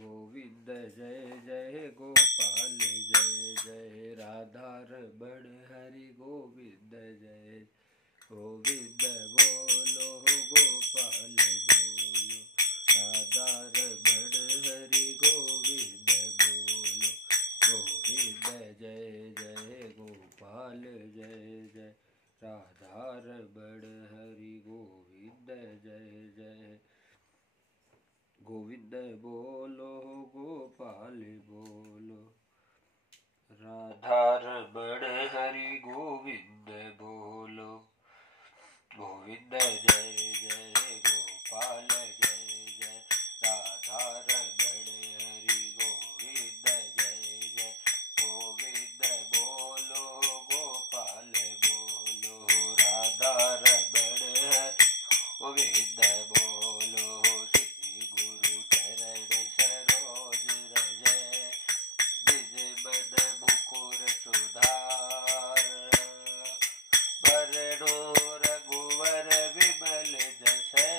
गोविंद जय जय गोपाल जय जय राधारमण हरि गोविंद जय गोविंद बोलो गोपाल बोलो राधारमण हरि गोविंद बोलो गोविंद जय जय गोपाल जय जय राधारमण हरि गोविंद जय जय गोविंद बोलो गोपाल बोलो राधारमण हरि गोविंद बोलो गोविंद जय जय गोपाल जय जय राधारमण हरि गोविंद जय जय गोविंद बोलो गोपाल बोलो राधारमण हरि गोविंद बोलो मुकुर सुधार भरणो रघुवर विमल जसै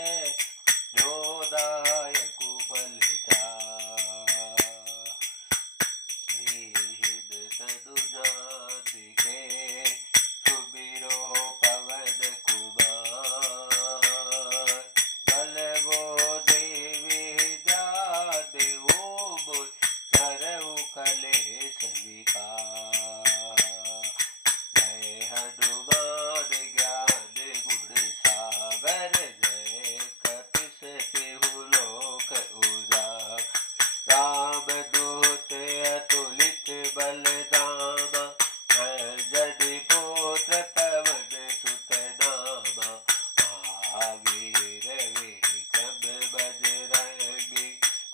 जोदायक फल चाहिद तनु जानिके सुमिरो पवन कुमार बलवो देवी देवो सरहु कलेश विकार जय हनुमान ज्ञान गुण सागर जय कपीस तिहु लोक उजागर राम दूत अतुलित बल धामा अंजनी पुत्र पवन सुत नामा महावीर विक्रम बजरंगी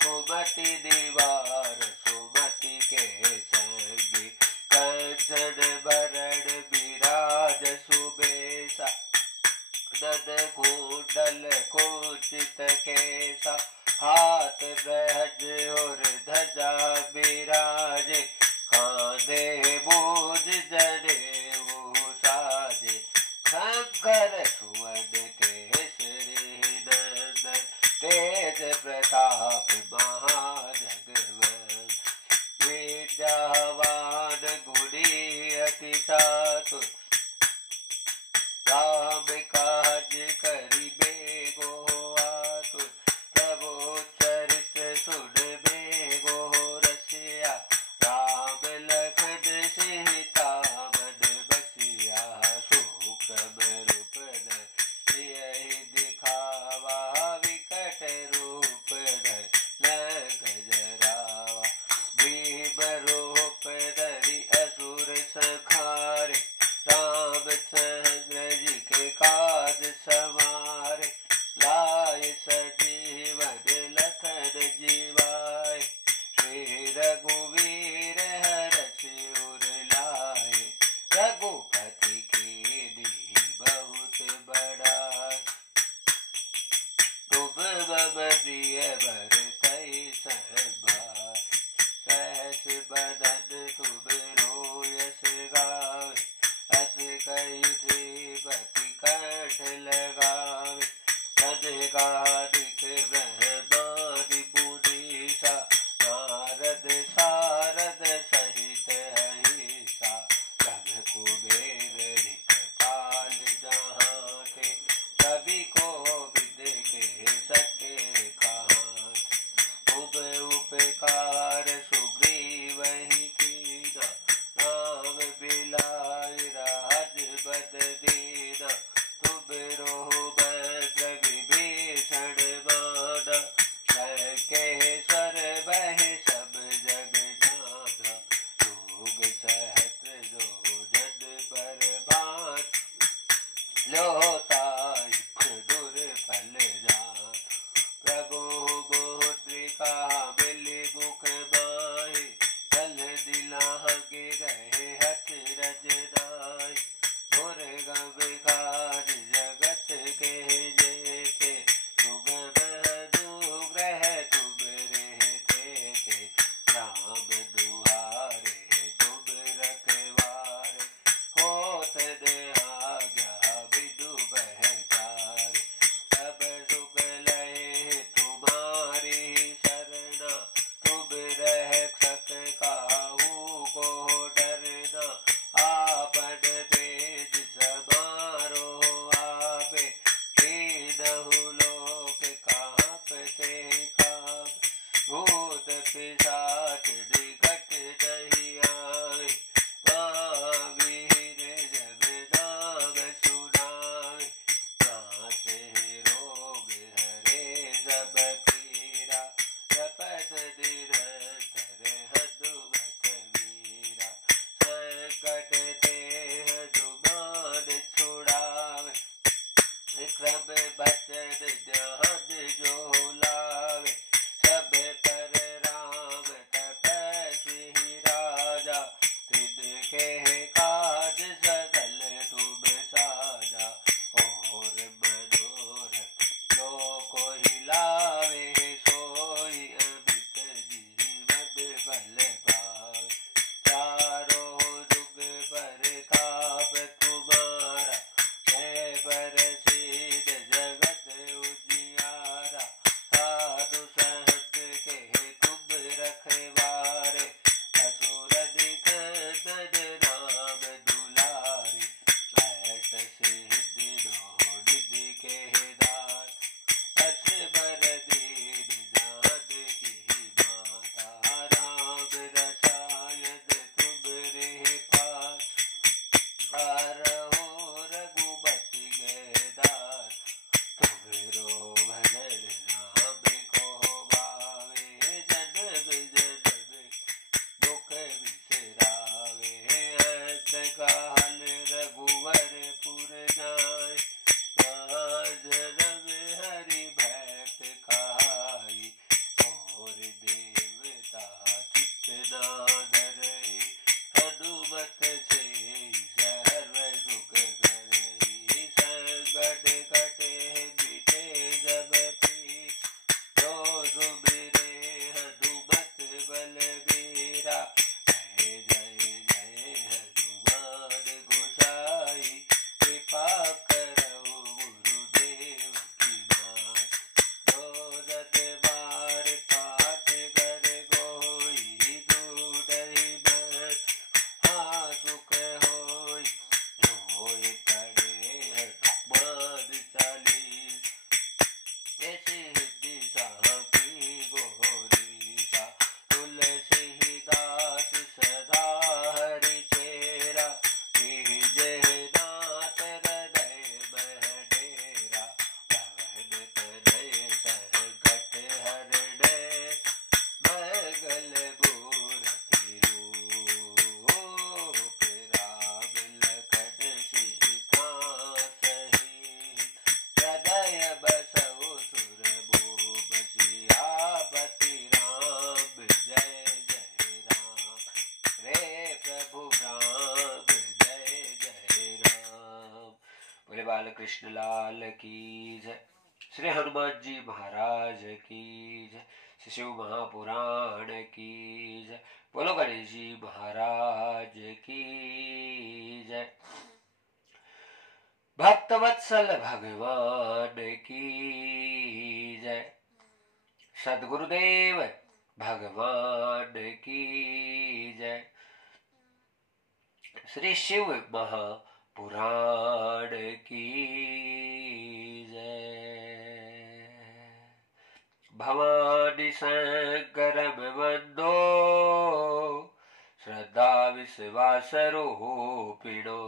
कुमति निवार सुमति के संगी कंचन बरण विराज सुबेसा नद कुंडल कुंचित केसा हाथ रहज और ध्वजा विराजे कांधे बोझ जनेऊ साजे शंकर सुवन केसरी नंदन तेज प्रताप महाजगवंदन विद्यावान गुणी अति चातुर राम काज करिबे गो आतुर प्रभु चरित सुनबे गो रसिया राम लखन सीता मन बसिया सूक्ष्म रूप धरि दिखावा विकट रूप धरि लंक जरावा भीम रूप धरि असुर संहारे रामचंद्र जी के काज सवारे लाए सजीवन लखन जीवाए श्री रघुवीर हरषि उर लाए रघुपति कीन्ही बहुत बड़ाई तुम मम प्रिय भरतहि संभाय सहस बदन तुम रोयस गावे हस कहि श्रीपति कंठ लगावे सनकादिक ब्रह्मादि मुनीसा नारद सारद सहित अहिसा सब कुबेर दिक्पाल जहाँ थे सभी को विद के सके कहाँ तुम उपकार सुग्रीव ही कीना राम बिलाय राजपद दीना तुम रो भद्र विभीषण माना लंकेश्वर बहि सब जग जाना योग सहस्र जो जन पर भार लोताय दुर्फल जान प्रभु मुद्रिका मिलि मुख धरहि हनुमत से सर्व सुख करहि संकट कटे मिटे जब पीर जो सुमिरे हनुमत बलबीरा जय जय जय हनुमान गोसाई कृपा करौ गुरुदेव की नाथ रोजत बार पाठ कर गोई दूडहि बन हाँ सुख होई होय पड़े हनुमान चालीस ऐसी हिंदी साहबी गोरीसा तुलसीदास सदा हरि चेरा जय नाथ हृदय बहडेरा पवन तनय संकट हरणे बगल बूढ़ रूप राम लखन सीता सहित हृदय बसौ सुर भूप सियापति राम जय जय राम रे प्रभु राम जय जय राम। बोले बालकृष्ण लाल की जय। श्री हनुमान जी महाराज की जय। श्री शिव महापुराण की जय। बोलो गणेश जी महाराज की जय। भक्तवत्सल भगवान की जय। सद्गुरुदेव भगवान की जय। श्री शिव महापुराण की जय। भवानी शंकर वंदो श्रद्धा विश्वास रूपिणो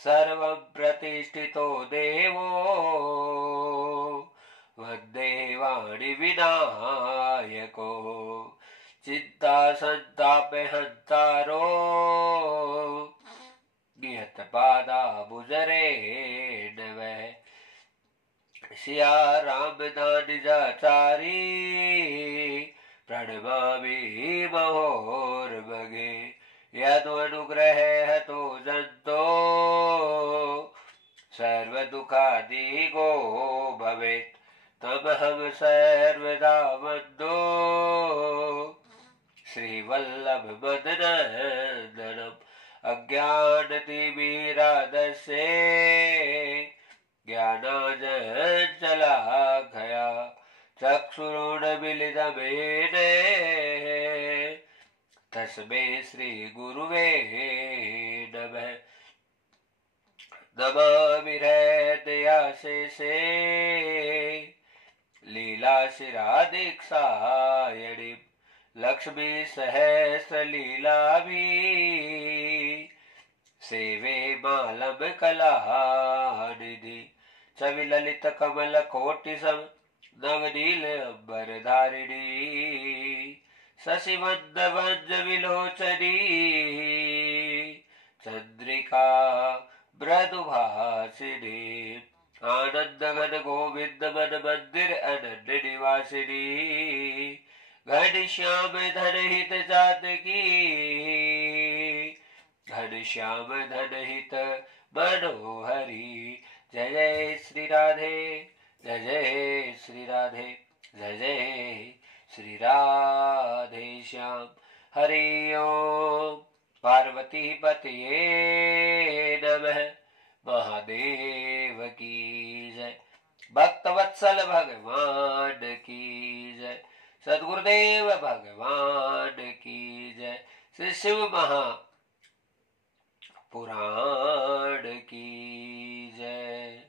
सर्वं प्रतिष्ठितो देवो वन्दे वाणि विनायको चिंता संताप हंतारो निहत पादा बुजरे नवै सिया राम दान जाचारी प्रणमामि महोर बगे यदु अनुग्रह हतो जंतो सर्व दुखादि गो भवेत् तम हम सर्वदा वंदो श्रीवल्लभ मदनंदनम अज्ञानतिमिरादस्ये ज्ञानांजनशलाकया चक्षुरुन्मीलितमेन तस्मै श्री गुरुवे नमः। नमामि हृदयाशेषे लीलाशिरादीक्षायणीं लक्ष्मी सहस्रलीलाभि सेवे मालम कलानिधि चविललित कमल कोटि सम नवनील अंबरधारिणी शशिवंद वंज विलोचनी चंद्रिका मृदुभाषिणी आनंद घन गोविंद मन मंदिर अनन्य निवासिनी घनश्याम धन हित जानकी घनश्याम धन हित मनोहरी जय जय श्री राधे जय जय श्री राधे जय जय श्री राधे श्याम। हरि ओम पार्वती पतये नमः। महादेव की जय। भक्तवत्सल भगवान की जय। सद्गुरुदेव भगवान की जय। श्री शिव महापुराण की जय।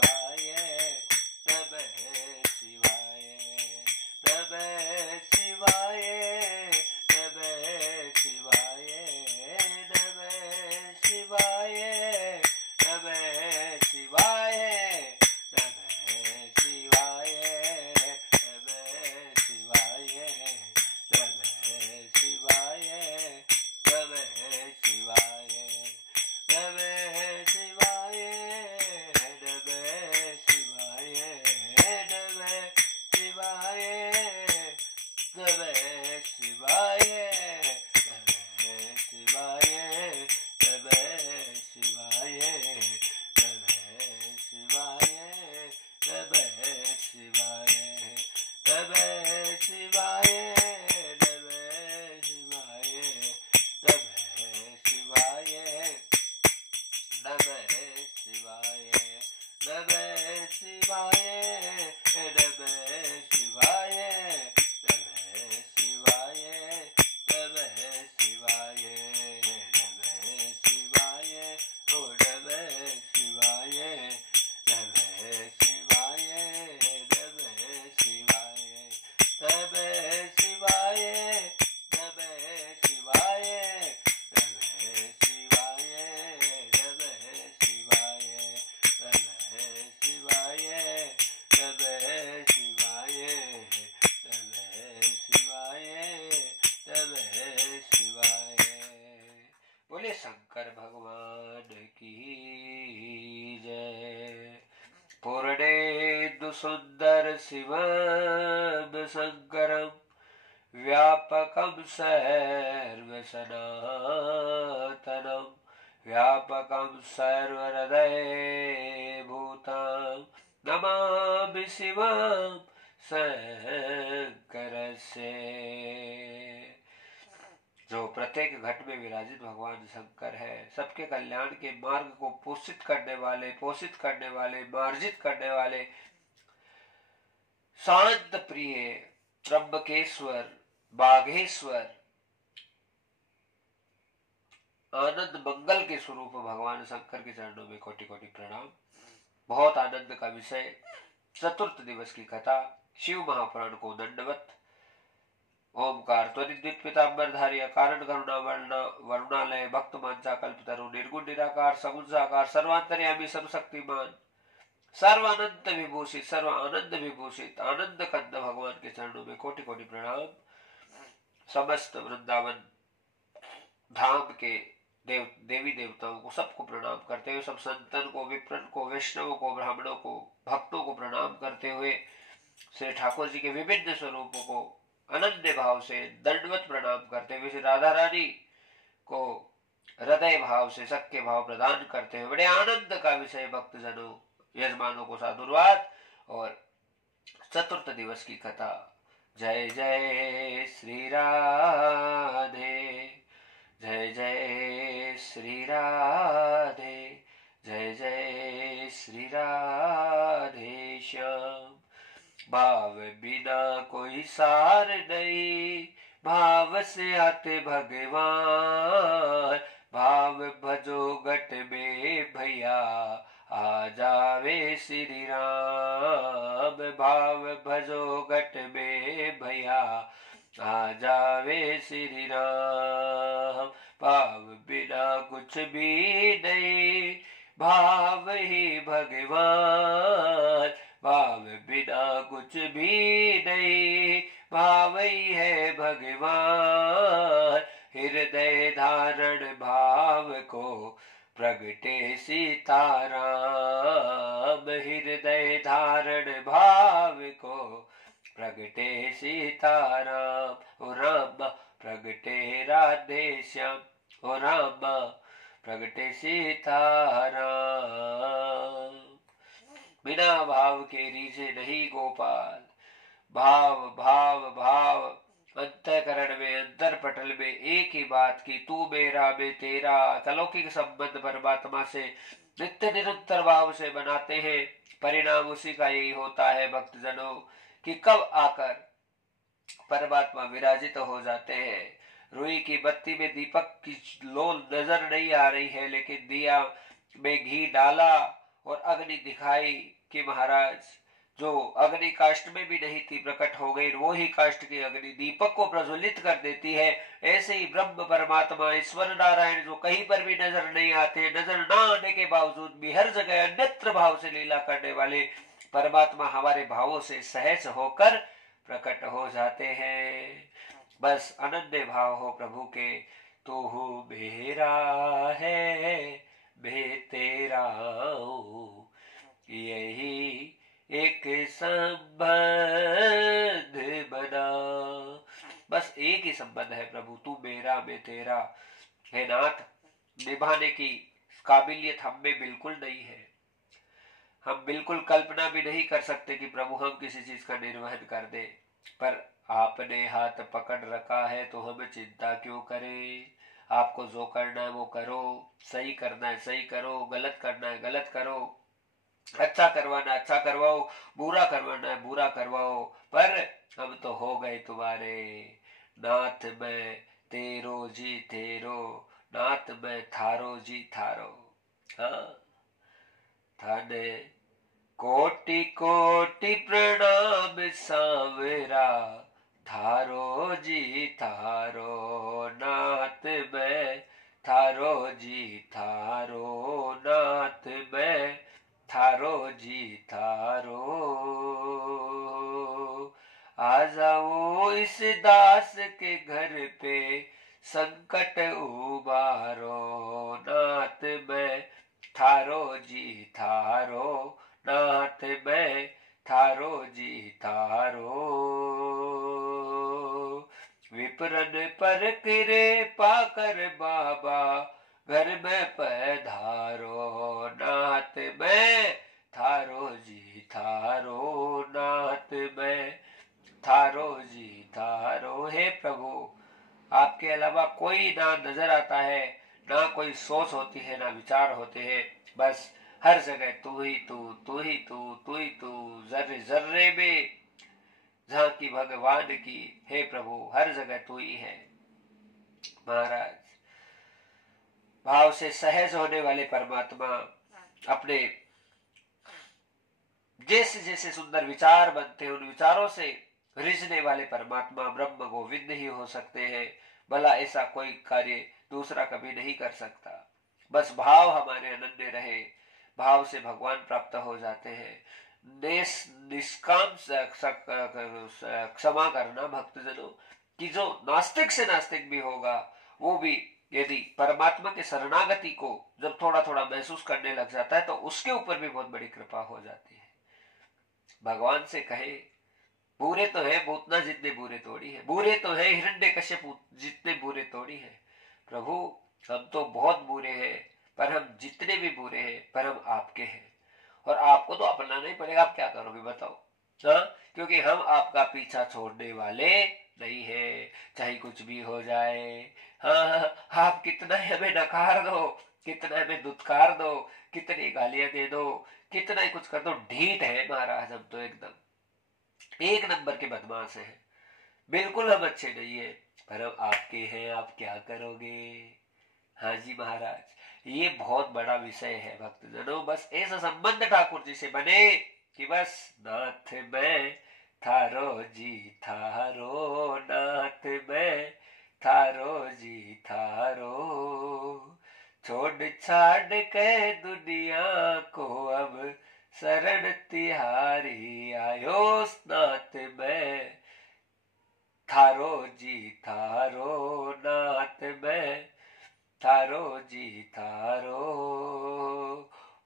सुंदर शिवम शंकरम व्यापकम सर्वसनातनम व्यापकम सर्वहृदय भूतम नमामि शिवम शंकरस्य। जो प्रत्येक घट में विराजित भगवान शंकर है, सबके कल्याण के मार्ग को पोषित करने वाले, मार्जित करने वाले, शांत प्रिय, त्र्यंबकेश्वर, बाघेश्वर, आनंद मंगल के स्वरूप भगवान शंकर के चरणों में कोटि कोटि प्रणाम। बहुत आनंद का विषय, चतुर्थ दिवस की कथा, शिव महापुराण को दंडवत। ओमकार त्वरित पीतांबरधारी अकारण करुणा वरुणालय भक्त मांचा कल्पतरु निर्गुण निराकार सगुण साकार सर्वांतर्यामी सर्वशक्तिमान सर्वानंद विभूषित सर्व आनंद विभूषित आनंद कंद भगवान के चरणों में कोटि कोटि प्रणाम। समस्त वृंदावन धाम के देवी देवताओं को सबको प्रणाम करते हुए, सब संतन को, विप्रन को, वैष्णवों को, ब्राह्मणों को, भक्तों को प्रणाम करते हुए, श्री ठाकुर जी के विभिन्न स्वरूपों को अनन्य भाव से दंडवत प्रणाम करते हुए, श्री राधा रानी को हृदय भाव से सख्य भाव प्रदान करते हुए, बड़े आनंद का विषय भक्तजनों यजमानों को साधुवाद और चतुर्थ दिवस की कथा। जय जय श्री राधे, जय जय श्री राधे, जय जय श्री राधे श्याम। भाव बिना कोई सार नहीं, भाव से आते भगवान, भाव भजो घट में भैया आ जावे श्री राम, भाव भजो घट में भैया आ जावे श्री राम। भाव बिना कुछ भी नहीं, भाव ही भगवान, भाव बिना कुछ भी नहीं, भाव ही है भगवान। हृदय धारण भाव को प्रगटे सीताराम, हृदय धारण भाव को प्रगटे सीताराम। ओ राम प्रगटे राधे श्याम, ओ राम प्रगटे सीताराम। बिना भाव के रीझे नहीं गोपाल, भाव भाव भाव अंतःकरण में अंतर पटल में एक ही बात की, तू मेरा मैं तेरा। अलौकिक संबंध परमात्मा से नित्य निरंतर भाव से बनाते हैं, परिणाम उसी का यही होता है भक्तजनों कि कब आकर परमात्मा विराजित हो जाते हैं। रुई की बत्ती में दीपक की लो नजर नहीं आ रही है, लेकिन दिया में घी डाला और अग्नि दिखाई कि महाराज जो अग्नि काष्ठ में भी नहीं थी प्रकट हो गई, वो ही काष्ठ की अग्नि दीपक को प्रज्वलित कर देती है। ऐसे ही ब्रह्म परमात्मा ईश्वर नारायण जो कहीं पर भी नजर नहीं आते, नजर न आने के बावजूद भी हर जगह अन्यत्र भाव से लीला करने वाले परमात्मा हमारे भावों से सहज होकर प्रकट हो जाते हैं। बस अनन्य भाव हो प्रभु के, तो हो मेरा है मैं तेरा हूँ, यही एक संबंध बना। बस एक ही संबंध है प्रभु, तू मेरा मैं तेरा। है नाथ, निभाने की काबिलियत हम में बिल्कुल नहीं है। हम बिल्कुल कल्पना भी नहीं कर सकते कि प्रभु हम किसी चीज का निर्वहन कर दे, पर आपने हाथ पकड़ रखा है तो हम चिंता क्यों करें। आपको जो करना है वो करो, सही करना है सही करो, गलत करना है गलत करो, अच्छा करवाना अच्छा करवाओ, बुरा करवाना है बुरा करवाओ, पर हम तो हो गए तुम्हारे। नाथ मैं तेरो जी तेरो, नाथ मैं थारो जी थारो। हाँ, थाने कोटि कोटि प्रणाम सांवरा, थारो जी थारो, नाथ मैं थारो जी थारो, नाथ मैं थारो जी थारो। आ जाओ इस दास के घर पे, संकट उबारो, नाथ मैं थारो जी थारो, नाथ मैं थारो विप्रन पर किरे पाकर बाबा घर में पधारो नाथ में थारो जी थारो नाथ में थारो जी थारो। हे प्रभु, आपके अलावा कोई ना नजर आता है, ना कोई सोच होती है, ना विचार होते हैं। बस हर जगह तू ही तू, तू ही तू, तू ही तू, जर्रे जर्रे में झांकी भगवान की। हे प्रभु, हर जगह तू ही है। महाराज, भाव से सहज होने वाले परमात्मा, अपने जैसे जैसे सुंदर विचार बनते हैं, उन विचारों से रिझने वाले परमात्मा ब्रह्म गोविंद ही हो सकते हैं। भला ऐसा कोई कार्य दूसरा कभी नहीं कर सकता। बस भाव हमारे अनन्य रहे, भाव से भगवान प्राप्त हो जाते हैं। निष्काम क्षमा करना भक्तजनों कि जो नास्तिक से नास्तिक भी होगा, वो भी यदि परमात्मा के शरणागति को जब थोड़ा थोड़ा महसूस करने लग जाता है, तो उसके ऊपर भी बहुत बड़ी कृपा हो जाती है। भगवान से कहे, बुरे तो है भूतना जितने बुरे तोड़ी है, बुरे तो है हिरण्यकश्यप जितने बुरे तोड़ी है। प्रभु, हम तो बहुत बुरे हैं, पर हम जितने भी बुरे हैं, पर हम आपके हैं, और आपको तो अपनाना ही पड़ेगा। आप क्या करोगे बताओ? हाँ, क्योंकि हम आपका पीछा छोड़ने वाले नहीं है, चाहे कुछ भी हो जाए। हाँ, आप कितना हमें नकार दो, कितना हमें दुत्कार दो, कितनी गालियां दे दो, कितना ही कुछ कर दो, ढीठ है महाराज। हम तो एकदम एक नंबर के बदमाश हैं, बिल्कुल हम अच्छे नहीं है, पर हम आपके हैं, आप क्या करोगे? हाँ जी महाराज, ये बहुत बड़ा विषय है भक्तजनों। बस ऐसा संबंध ठाकुर जी से बने कि बस नाथ मैं थारो जी थारो, नाथ मैं थारो जी थारो, छोड़ छाड़ के दुनिया को अब शरण तिहारी आयो, नाथ मैं थारो जी थारो, नाथ मैं थारो जी थारो,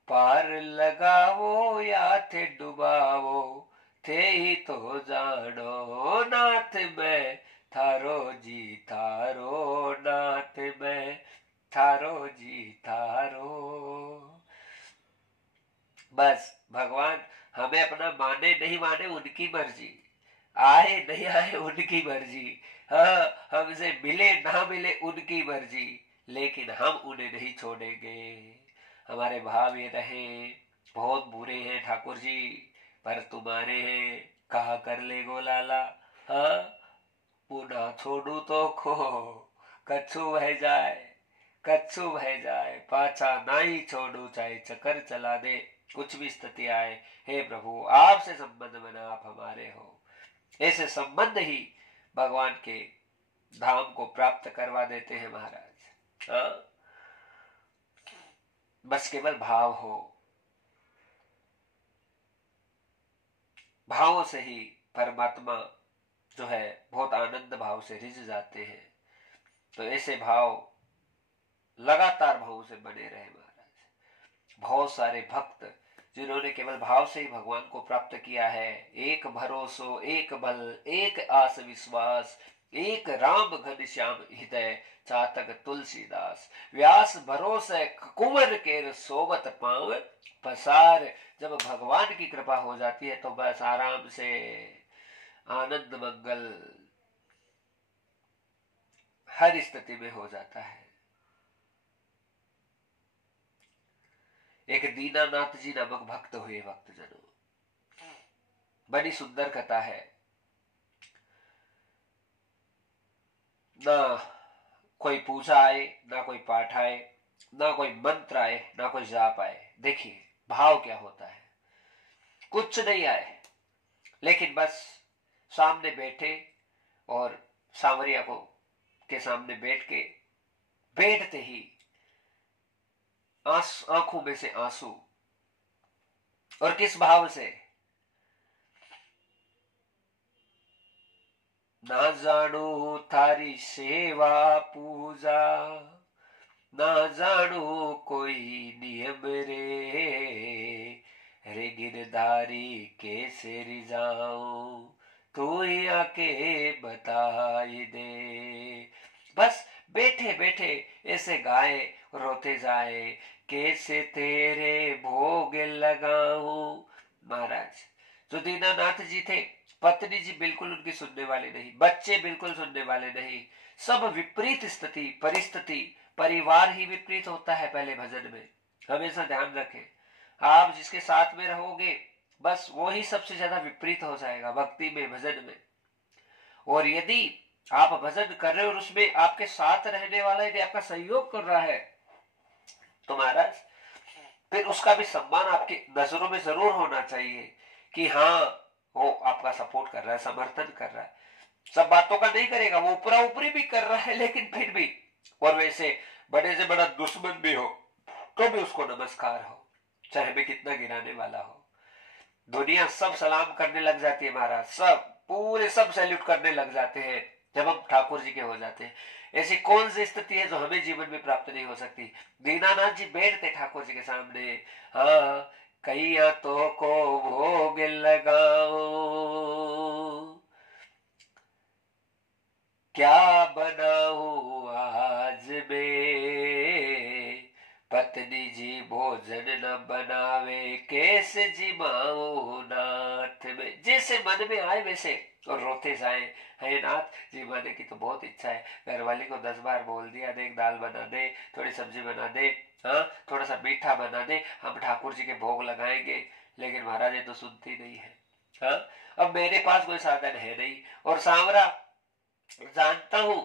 पार लगावो या थे डुबावो, थे ही तो जानो, नाथ मैं थारो जी थारो, नाथ मैं थारो जी थारो। बस भगवान हमें अपना माने नहीं माने उनकी मर्जी, आए नहीं आए उनकी मर्जी, हाँ, हमसे मिले ना मिले उनकी मर्जी, लेकिन हम उन्हें नहीं छोड़ेंगे। हमारे भाव ये रहे, बहुत बुरे हैं ठाकुर जी, पर तुम्हारे हैं, कहा कर ले गो लाला। हाँ, पुनः छोड़ू तो खो, कछु बह जाए, कछु बह जाए, पाछा ना ही छोड़ू, चाहे चक्कर चला दे, कुछ भी स्थिति आए। हे प्रभु, आपसे संबंध बना, आप हमारे हो। ऐसे संबंध ही भगवान के धाम को प्राप्त करवा देते हैं महाराज। हाँ? बस केवल भाव हो, भावों से ही परमात्मा जो है बहुत आनंद भाव से रिझ जाते हैं। तो ऐसे भाव लगातार भावों से बने रहे महाराज। बहुत सारे भक्त जिन्होंने केवल भाव से ही भगवान को प्राप्त किया है, एक भरोसो एक बल एक आस विश्वास, एक राम घनश्याम हृदय चातक तुलसीदास, व्यास भरोसे कुंवर के सोबत पाव पसार। जब भगवान की कृपा हो जाती है तो बस आराम से आनंद मंगल हर स्थिति में हो जाता है। एक दीनानाथ जी नामक भक्त हुए भक्तजनों, बड़ी सुंदर कथा है। ना कोई पूजा आए, ना कोई पाठ आए, ना कोई मंत्र आए, ना कोई जाप आए। देखिए भाव क्या होता है, कुछ नहीं आए, लेकिन बस सामने बैठे और सांवरिया को के सामने बैठते ही आंखों में से आंसू, और किस भाव से? ना जानू थारी सेवा पूजा, ना जानू कोई नियम रे, रे गिरधारी कैसे रिझाऊं तू ही आके बताई दे। बस बैठे बैठे ऐसे गाए रोते जाए, कैसे तेरे भोग लगाऊं। महाराज जो दीनानाथ जी थे, पत्नी जी बिल्कुल उनकी सुनने वाले नहीं, बच्चे बिल्कुल सुनने वाले नहीं, सब विपरीत स्थिति परिस्थिति, परिवार ही विपरीत होता है पहले भजन में, हमेशा ध्यान रखें। आप जिसके साथ में रहोगे बस वो ही सबसे ज्यादा विपरीत हो जाएगा भक्ति में, भजन में। और यदि आप भजन कर रहे हो और उसमें आपके साथ रहने वाला यदि आपका सहयोग कर रहा है तो महाराज फिर उसका भी सम्मान आपकी नजरों में जरूर होना चाहिए कि हाँ वो आपका सपोर्ट कर रहा है, समर्थन कर रहा है। सब बातों का नहीं करेगा, वो ऊपरा ऊपरी भी कर रहा है लेकिन फिर भी, और वैसे बड़े से बड़ा दुश्मन भी हो तो भी उसको नमस्कार हो, चाहे मैं कितना गिराने वाला हो। दुनिया सब सलाम करने लग जाती है महाराज, सब पूरे सब सैल्यूट करने लग जाते हैं जब हम ठाकुर जी के हो जाते हैं। ऐसी कौन सी स्थिति है जो हमें जीवन में प्राप्त नहीं हो सकती। दीनानाथ जी बैठते ठाकुर जी के सामने, हाँ कैया तो को भोग लगाओ, क्या बनाऊं आज में, पत्नी जी भोजन न बनावे, कैसे जिमाओ नाथ में। जैसे मन में आए वैसे और रोते जाए, हे नाथ जिमाने की तो बहुत इच्छा है, घरवाली को 10 बार बोल दिया दे दाल बना दे, थोड़ी सब्जी बना दे, हाँ थोड़ा सा मीठा बना दे, हम ठाकुर जी के भोग लगाएंगे, लेकिन महाराज ये तो सुनती नहीं है। हाँ अब मेरे पास कोई साधन है नहीं, और सांवरा जानता हूं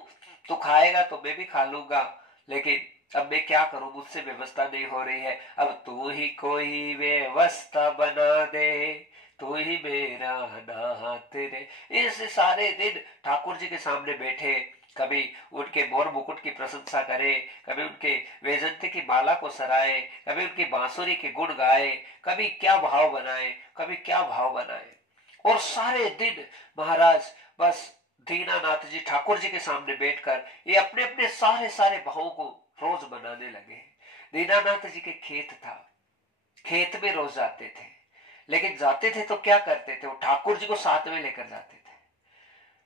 तू खाएगा तो मैं भी खा लूंगा, लेकिन अब मैं क्या करूं, मुझसे व्यवस्था नहीं हो रही है, अब तू ही कोई व्यवस्था बना दे, तू ही मेरा नाथ रे। इस सारे दिन ठाकुर जी के सामने बैठे, कभी उनके मोर मुकुट की प्रशंसा करे, कभी उनके वैजंती की माला को सराए, कभी उनकी बांसुरी के गुण गाए, कभी क्या भाव बनाए, कभी क्या भाव बनाए, और सारे दिन महाराज बस दीनानाथ जी ठाकुर जी के सामने बैठकर ये अपने अपने सारे सारे भावों को रोज बनाने लगे। दीनानाथ जी के खेत था, खेत में रोज जाते थे, लेकिन जाते थे तो क्या करते थे, वो ठाकुर जी को साथ में लेकर जाते थे,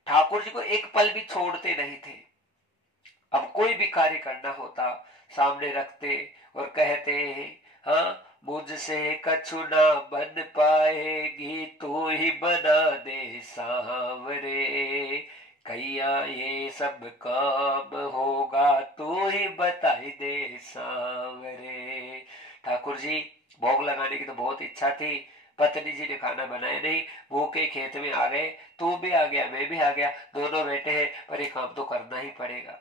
ठाकुर जी को एक पल भी छोड़ते नहीं थे। अब कोई भी कार्य करना होता सामने रखते और कहते, हाँ मुझसे कछु ना बन पाएगी, तू ही बना दे सांवरे, कैया ये सब काम होगा, तू ही बताई दे सांवरे। ठाकुर जी भोग लगाने की तो बहुत इच्छा थी, पत्नी जी ने खाना बनाया नहीं, भूखे खेत में आ गए, तू भी आ गया मैं भी आ गया, दोनों बैठे हैं पर ये काम तो करना ही पड़ेगा।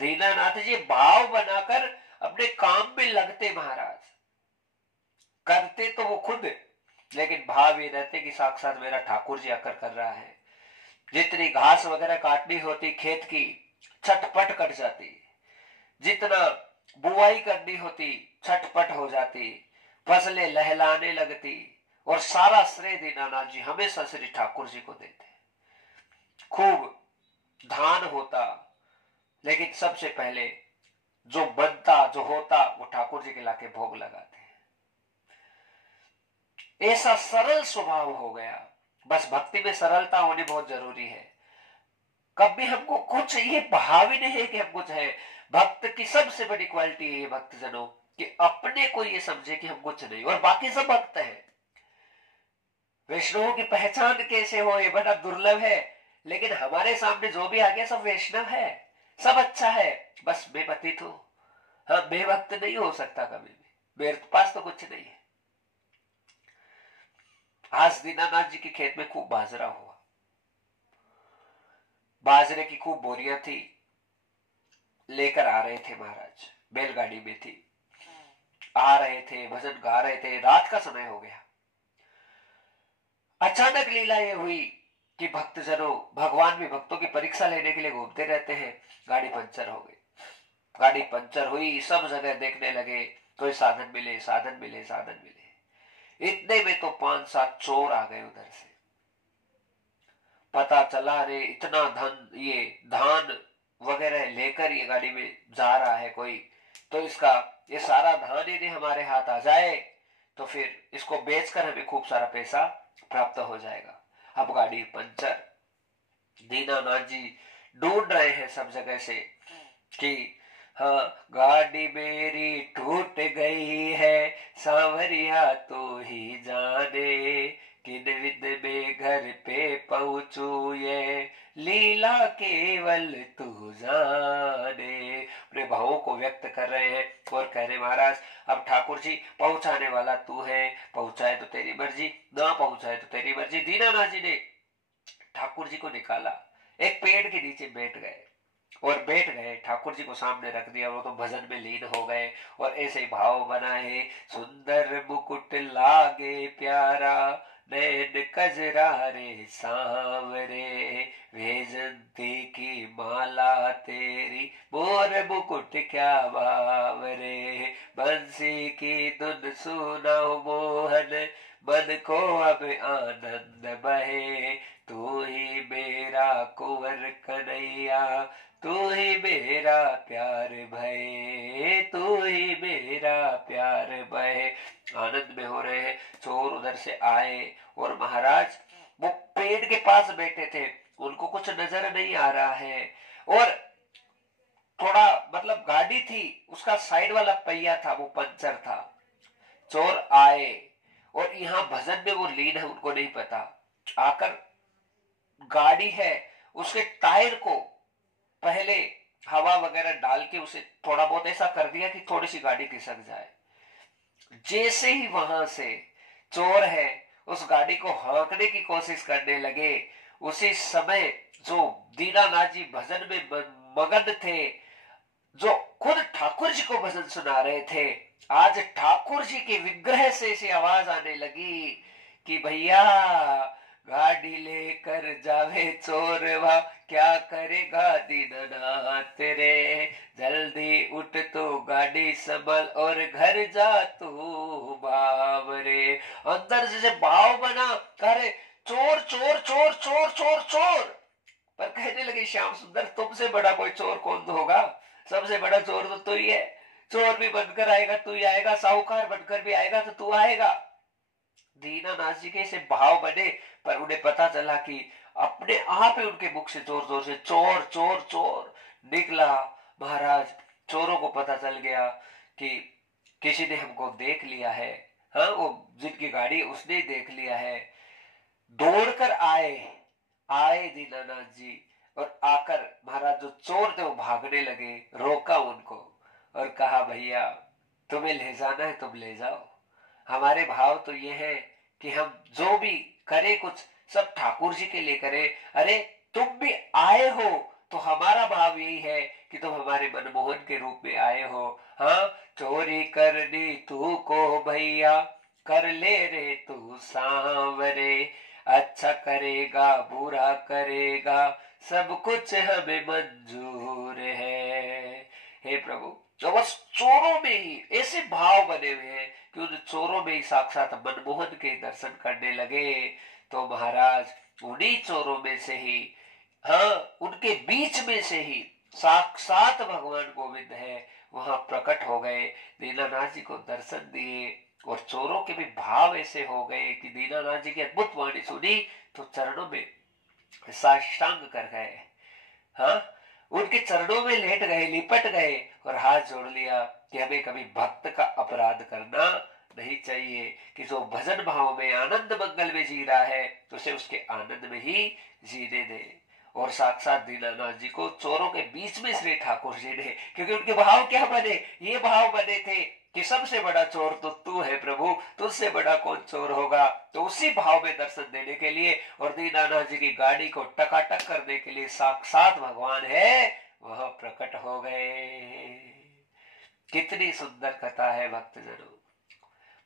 दीनानाथ जी भाव बनाकर अपने काम में लगते महाराज, करते तो वो खुद, लेकिन भाव ये रहते कि साक्षात मेरा ठाकुर जी आकर कर रहा है। जितनी घास वगैरह काटनी होती खेत की छटपट कट जाती, जितना बुआई करनी होती छटपट हो जाती, फसलें लहलाने लगती, और सारा श्रेय दीनानाथ जी हमेशा श्री ठाकुर जी को देते। खूब धान होता, लेकिन सबसे पहले जो बनता जो होता वो ठाकुर जी के लाके भोग लगाते हैं। ऐसा सरल स्वभाव हो गया। बस भक्ति में सरलता होनी बहुत जरूरी है। कभी हमको कुछ ये भाव ही नहीं है कि हम कुछ है। भक्त की सबसे बड़ी क्वालिटी है ये भक्तजनों कि अपने को ये समझे कि हम कुछ नहीं और बाकी सब भक्त है। वैष्णवों की पहचान कैसे हो ये बड़ा दुर्लभ है, लेकिन हमारे सामने जो भी आ गया सब वैष्णव है, सब अच्छा है, बस मैं पतित हूं। हाँ मैं भक्त नहीं हो सकता कभी भी, मेरे पास तो कुछ नहीं है। आज दीनानाथ जी के खेत में खूब बाजरा हुआ, बाजरे की खूब बोरियां थी, लेकर आ रहे थे महाराज, बैलगाड़ी में थी, आ रहे थे भजन गा रहे थे, रात का समय हो गया। अचानक लीला ये हुई कि भक्तजनों, भगवान भी भक्तों की परीक्षा लेने के लिए घूमते रहते हैं, गाड़ी पंचर हो गई। गाड़ी पंचर हुई, सब जगह देखने लगे, कोई साधन मिले साधन मिले साधन मिले। इतने में तो 5-7 चोर आ गए उधर से। पता चला रे इतना धन, ये धान वगैरह लेकर ये गाड़ी में जा रहा है कोई, तो इसका ये सारा धान यदि हमारे हाथ आ जाए तो फिर इसको बेचकर हमें खूब सारा पैसा प्राप्त हो जाएगा। अब गाड़ी पंचर। दीनानाथ जी ढूंढ रहे हैं सब जगह से कि हाँ गाड़ी मेरी टूट गई है, सांवरिया तो ही जाने, किन विद में घर पे पहुंचू ये लीला केवल तू जाने। अपने भावों को व्यक्त कर रहे हैं और कह रहे महाराज अब ठाकुर जी पहुंचाने वाला तू है, पहुंचाए तो तेरी मर्जी, ना पहुंचाए तो तेरी मर्जी। दीनानाथ जी ने ठाकुर जी को निकाला, एक पेड़ के नीचे बैठ गए और बैठ गए, ठाकुर जी को सामने रख दिया, वो तो भजन में लीन हो गए और ऐसे ही भाव बनाए। सुंदर मुकुट लागे प्यारा, नैन कजरा रे सांवरे, वैजंती की माला तेरी, मोर मुकुट क्या भाव रे, बंसी की धुन सुनाओ मोहन, मन को अब आनंद बहे, तू ही मेरा कुंवर कन्हैया, तू ही मेरा प्यार भय, तू ही मेरा प्यार भय। आनंद में हो रहे हैं। चोर उधर से आए और महाराज वो पेड़ के पास बैठे थे, उनको कुछ नजर नहीं आ रहा है और थोड़ा मतलब गाड़ी थी उसका साइड वाला पहिया था वो पंचर था। चोर आए और यहाँ भजन में वो लीन है, उनको नहीं पता। आकर गाड़ी है उसके टायर को पहले हवा वगैरह डाल के उसे थोड़ा बहुत ऐसा कर दिया कि थोड़ी सी गाड़ी खिसक जाए। जैसे ही वहां से चोर है उस गाड़ी को हाँकने की कोशिश करने लगे, उसी समय जो दीनानाथ जी भजन में मगन थे, जो खुद ठाकुर जी को भजन सुना रहे थे, आज ठाकुर जी के विग्रह से ऐसी आवाज आने लगी कि भैया गाड़ी लेकर जावे चोरवा, क्या करेगा दीनानाथ रे, जल्दी उठ तो गाड़ी संभल और घर जा तू बावरे। अंदर से भाव बना, करे चोर चोर चोर चोर चोर चोर, पर कहने लगे श्याम सुंदर तुमसे बड़ा कोई चोर कौन होगा, सबसे बड़ा चोर तो तू ही है, चोर भी बनकर आएगा तू ही आएगा, साहूकार बनकर भी आएगा तो तू आएगा। दीनानाथ जी के से भाव बने, पर उन्हें पता चला कि अपने आप ही उनके मुख से जोर जोर से चोर चोर चोर निकला। महाराज चोरों को पता चल गया कि किसी ने हमको देख लिया है, हाँ वो जिनकी गाड़ी उसने देख लिया है। दौड़कर आए दीनानाथ जी और आकर महाराज जो चोर थे वो भागने लगे, रोका उनको और कहा भैया तुम्हें ले जाना है तुम ले जाओ, हमारे भाव तो ये है कि हम जो भी करे कुछ सब ठाकुर जी के लिए करे। अरे तुम भी आए हो तो हमारा भाव यही है कि तुम हमारे मनमोहन के रूप में आए हो। हाँ चोरी करनी तू को भैया, कर ले रे तू सांवरे, अच्छा करेगा बुरा करेगा सब कुछ हमें मंजूर है। हे प्रभु, तो बस चोरों में ही ऐसे भाव बने हुए हैं कि उन चोरों में ही साक्षात मनमोहन के दर्शन करने लगे। तो महाराज उन्हीं चोरों में से ही, हाँ उनके बीच में से ही साक्षात भगवान गोविंद है, वहां प्रकट हो गए, दीनानाथ जी को दर्शन दिए और चोरों के भी भाव ऐसे हो गए कि दीनानाथ जी की अद्भुत वाणी सुनी तो चरणों में साष्टांग कर गए, हाँ उनके चरणों में लेट गए, लिपट गए और हाथ जोड़ लिया कि हमें कभी भक्त का अपराध करना नहीं चाहिए, कि जो भजन भाव में आनंद मंगल में जी रहा है तो उसे उसके आनंद में ही जीने दे। और साक्षात दीनानाथ जी को चोरों के बीच में श्री ठाकुर जी ने, क्योंकि उनके भाव क्या बने, ये भाव बने थे कि सबसे बड़ा चोर तो तू है प्रभु, तुझसे बड़ा कौन चोर होगा। तो उसी भाव में दर्शन देने के लिए और दीनानाथ जी की गाड़ी को टकाटक करने के लिए साक्षात भगवान है वह प्रकट हो गए। कितनी सुंदर कथा है भक्तजनों।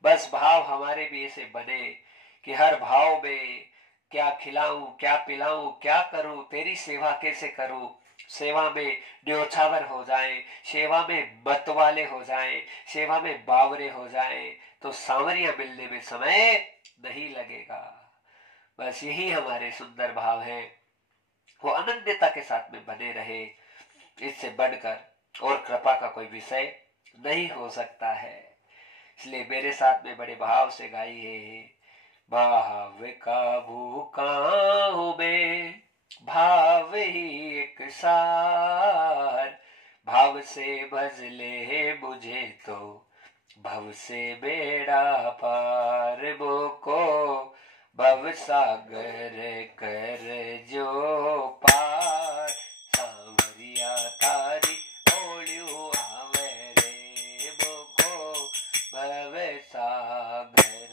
बस भाव हमारे भी ऐसे बने कि हर भाव में क्या खिलाऊं क्या पिलाऊं क्या करूं, तेरी सेवा कैसे करूं, सेवा में न्योछावर हो जाए, सेवा में मतवाले हो जाए, सेवा में बावरे हो जाए तो सांवरिया मिलने में समय नहीं लगेगा। बस यही हमारे सुंदर भाव है, वो अनन्यता के साथ में बने रहे, इससे बढ़कर और कृपा का कोई विषय नहीं हो सकता है। इसलिए मेरे साथ में बड़े भाव से गाइए, भाव काबू काहू में, भाव ही एक सार। भाव से भजले मुझे तो भव से बेड़ा पार। वो को भव सागर कर जो पार। सांवरिया तारी ओलियो आवे रे। वो को भव सागर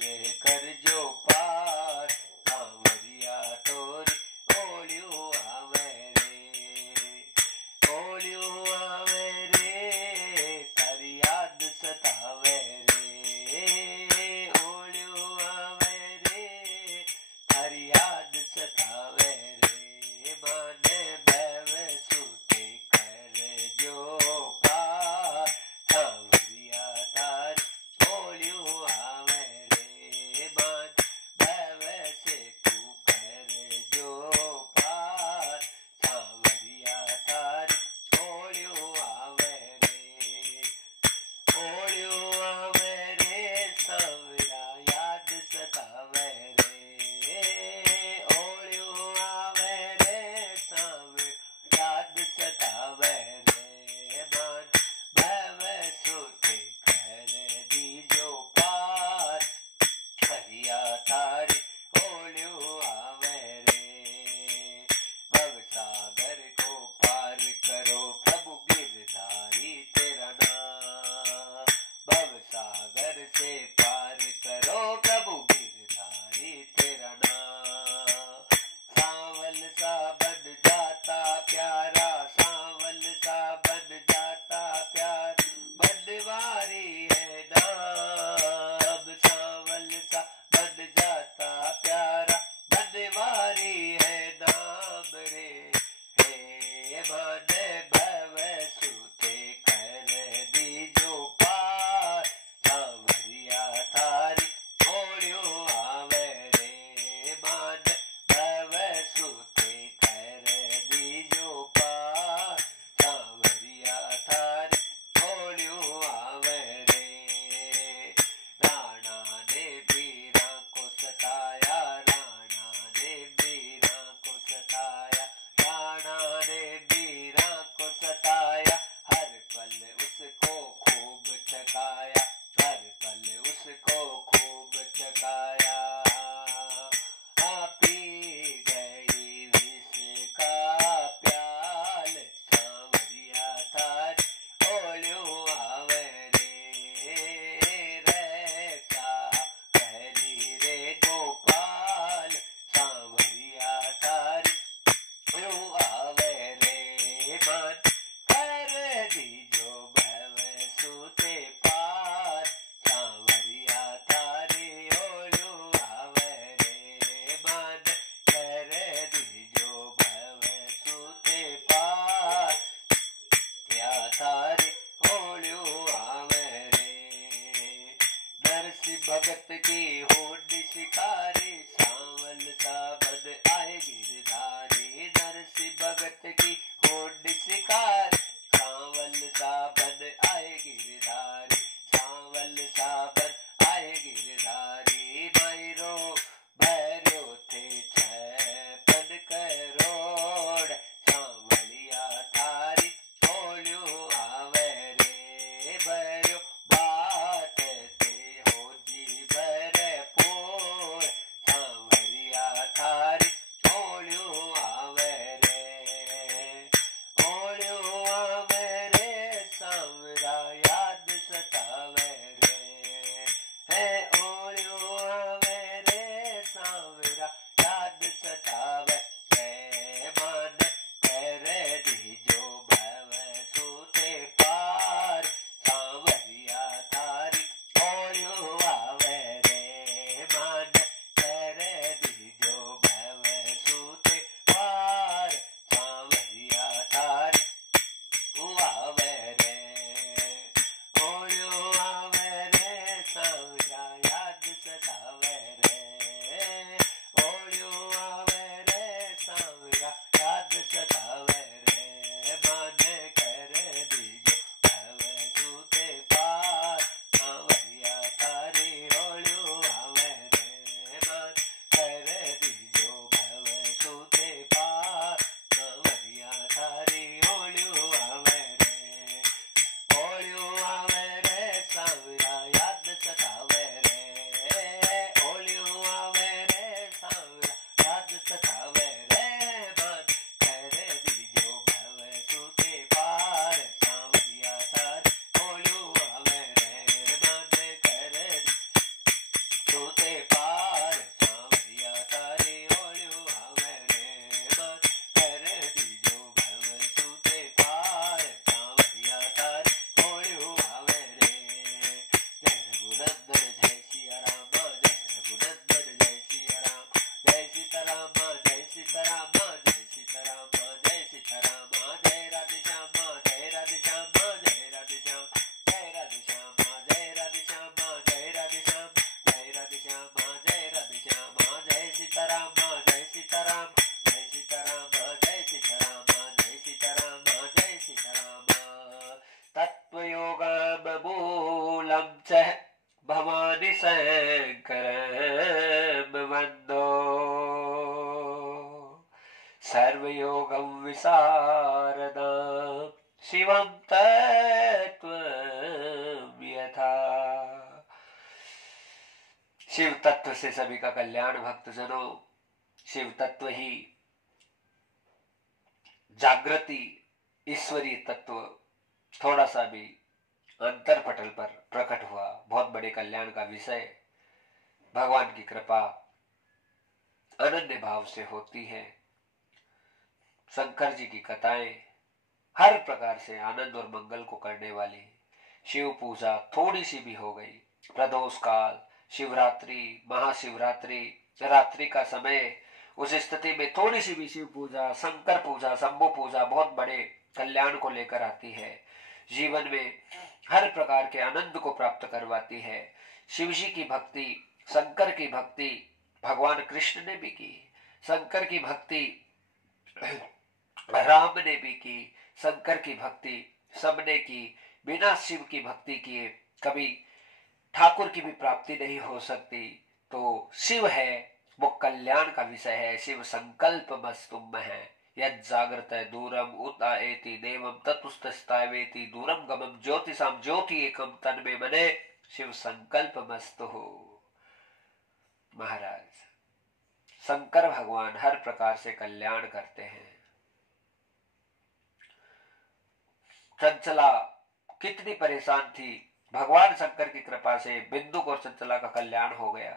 कर जो पार। सांवरिया तोरी ओलियो आवे रे। ओलियो आवे रे, तारी याद सतावे रे। ओलियो आवे रे, तारी याद सतावे रे। माने भव सूते कर जो पार। सांवरिया तारी ओलियो आवे रे। मान भव से तू कर जो पार। सांवरिया तारी ओलियो आवे रे। ओलियो आवे रे, सांवरिया याद सतावे रे। ओलियो आवे रे, सांवरिया याद सतावे रे। मान भव सूते कर दीजो पार। हरिया तारी ओलियो आवे रे। भव सागर को पार करो प्रभु गिरधारी तेरा नाम। भव सागर से पार करो प्रभु गिरधारी तेरा नाम। सांवल सा बन जाता प्यारा, सांवल सा बन जाता प्यार। बनवारी है नाम। सांवल सा बन जाता प्यारा, बनवारी है नाम रे। हे मन भव सूते कर दीजो पार। सांवरिया तारी ओलियो आवे रे। मन भव सूते कर दीजो पार। सांवरिया तारी ओलियो आवे रे। राणा ने बीरा को सताया, राणा ने बीरा को सताया। राणा ने बीरा को सताया, हर पल उसको खूब थकाया। हर पल उसको खूब थकाया। पी गई विष का प्याल। सांवरिया तारी ओलियो आवे रे। रक्षा करी रे गोपाल। सांवरिया तारी ओलियो आवे रे। मन कर दीजो भव सूते पार। सांवरिया तारी ओलियो आवे रे। मन कर दीजो भव सूते पार। या तारी ओलियो आवे रे। नरसिंह भगत की होड़ शिकारी, सांवल सा बन आए गिरधारी। नरसिंह भगत की होड़ शिकारी, सांवल सा बन आए गिरधारी। सांवल सा बन आए गिरधारी। भैरो भैरो थे छपन करोड़। सांवलिया तारी ओलियो आवे रे। भैरो बात ते हो जी भरपूर। सांवरिया तारी ओलियो आवे रे। ओलियो शिवयोगं विशारदां शिवं तत्त्वं यथा। शिव तत्व से सभी का कल्याण भक्तजनों। शिव तत्व ही जागृति, ईश्वरीय तत्व थोड़ा सा भी अंतर पटल पर प्रकट हुआ, बहुत बड़े कल्याण का विषय। भगवान की कृपा अनन्य भाव से होती है। शंकर जी की कथाएं हर प्रकार से आनंद और मंगल को करने वाली। शिव पूजा थोड़ी सी भी हो गई, प्रदोष काल, शिवरात्रि, महाशिवरात्रि, रात्रि का समय, उस स्थिति में थोड़ी सी भी शिव पूजा, शंकर पूजा, शंभु पूजा बहुत बड़े कल्याण को लेकर आती है। जीवन में हर प्रकार के आनंद को प्राप्त करवाती है। शिव जी की भक्ति, शंकर की भक्ति भगवान कृष्ण ने भी की, शंकर की भक्ति राम ने भी की, शंकर की भक्ति सबने की। बिना शिव की भक्ति किए कभी ठाकुर की भी प्राप्ति नहीं हो सकती। तो शिव है वो कल्याण का विषय है। शिव संकल्प मस्तुम है, यद जागृत दूरम उताएति देवम ततुस्तस्तावेति दूरम गमम ज्योतिषाम ज्योति एकम तन्मे मने शिव संकल्प मस्तु हो। महाराज शंकर भगवान हर प्रकार से कल्याण करते हैं। चंचला कितनी परेशान थी, भगवान शंकर की कृपा से बिंदुक और चंचला का कल्याण हो गया,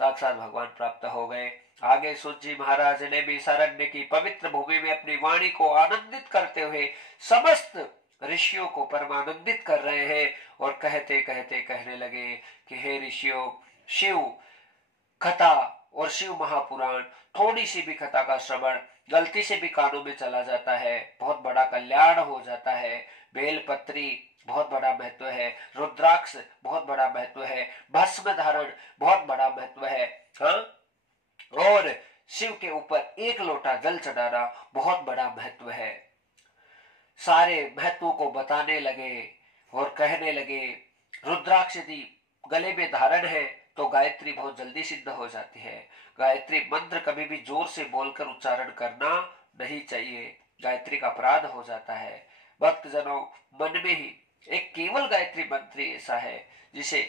साक्षात भगवान प्राप्त हो गए। आगे सूत जी महाराज ने भी सारण्य की पवित्र भूमि में अपनी वाणी को आनंदित करते हुए समस्त ऋषियों को परमानंदित कर रहे हैं और कहते कहते कहने लगे कि हे ऋषियों, शिव कथा और शिव महापुराण, थोड़ी सी भी कथा का श्रवण गलती से भी कानों में चला जाता है, बहुत बड़ा कल्याण हो जाता है। बेलपत्री बहुत बड़ा महत्व है, रुद्राक्ष बहुत बड़ा महत्व है, भस्म धारण बहुत बड़ा महत्व है, हाँ? और शिव के ऊपर एक लोटा जल चढ़ाना बहुत बड़ा महत्व है। सारे महत्वों को बताने लगे और कहने लगे रुद्राक्ष यदि गले में धारण है तो गायत्री बहुत जल्दी सिद्ध हो जाती है। गायत्री मंत्र कभी भी जोर से बोलकर उच्चारण करना नहीं चाहिए, गायत्री का अपराध हो जाता है। भक्तजनों, मन में ही एक केवल गायत्री मंत्र ऐसा है जिसे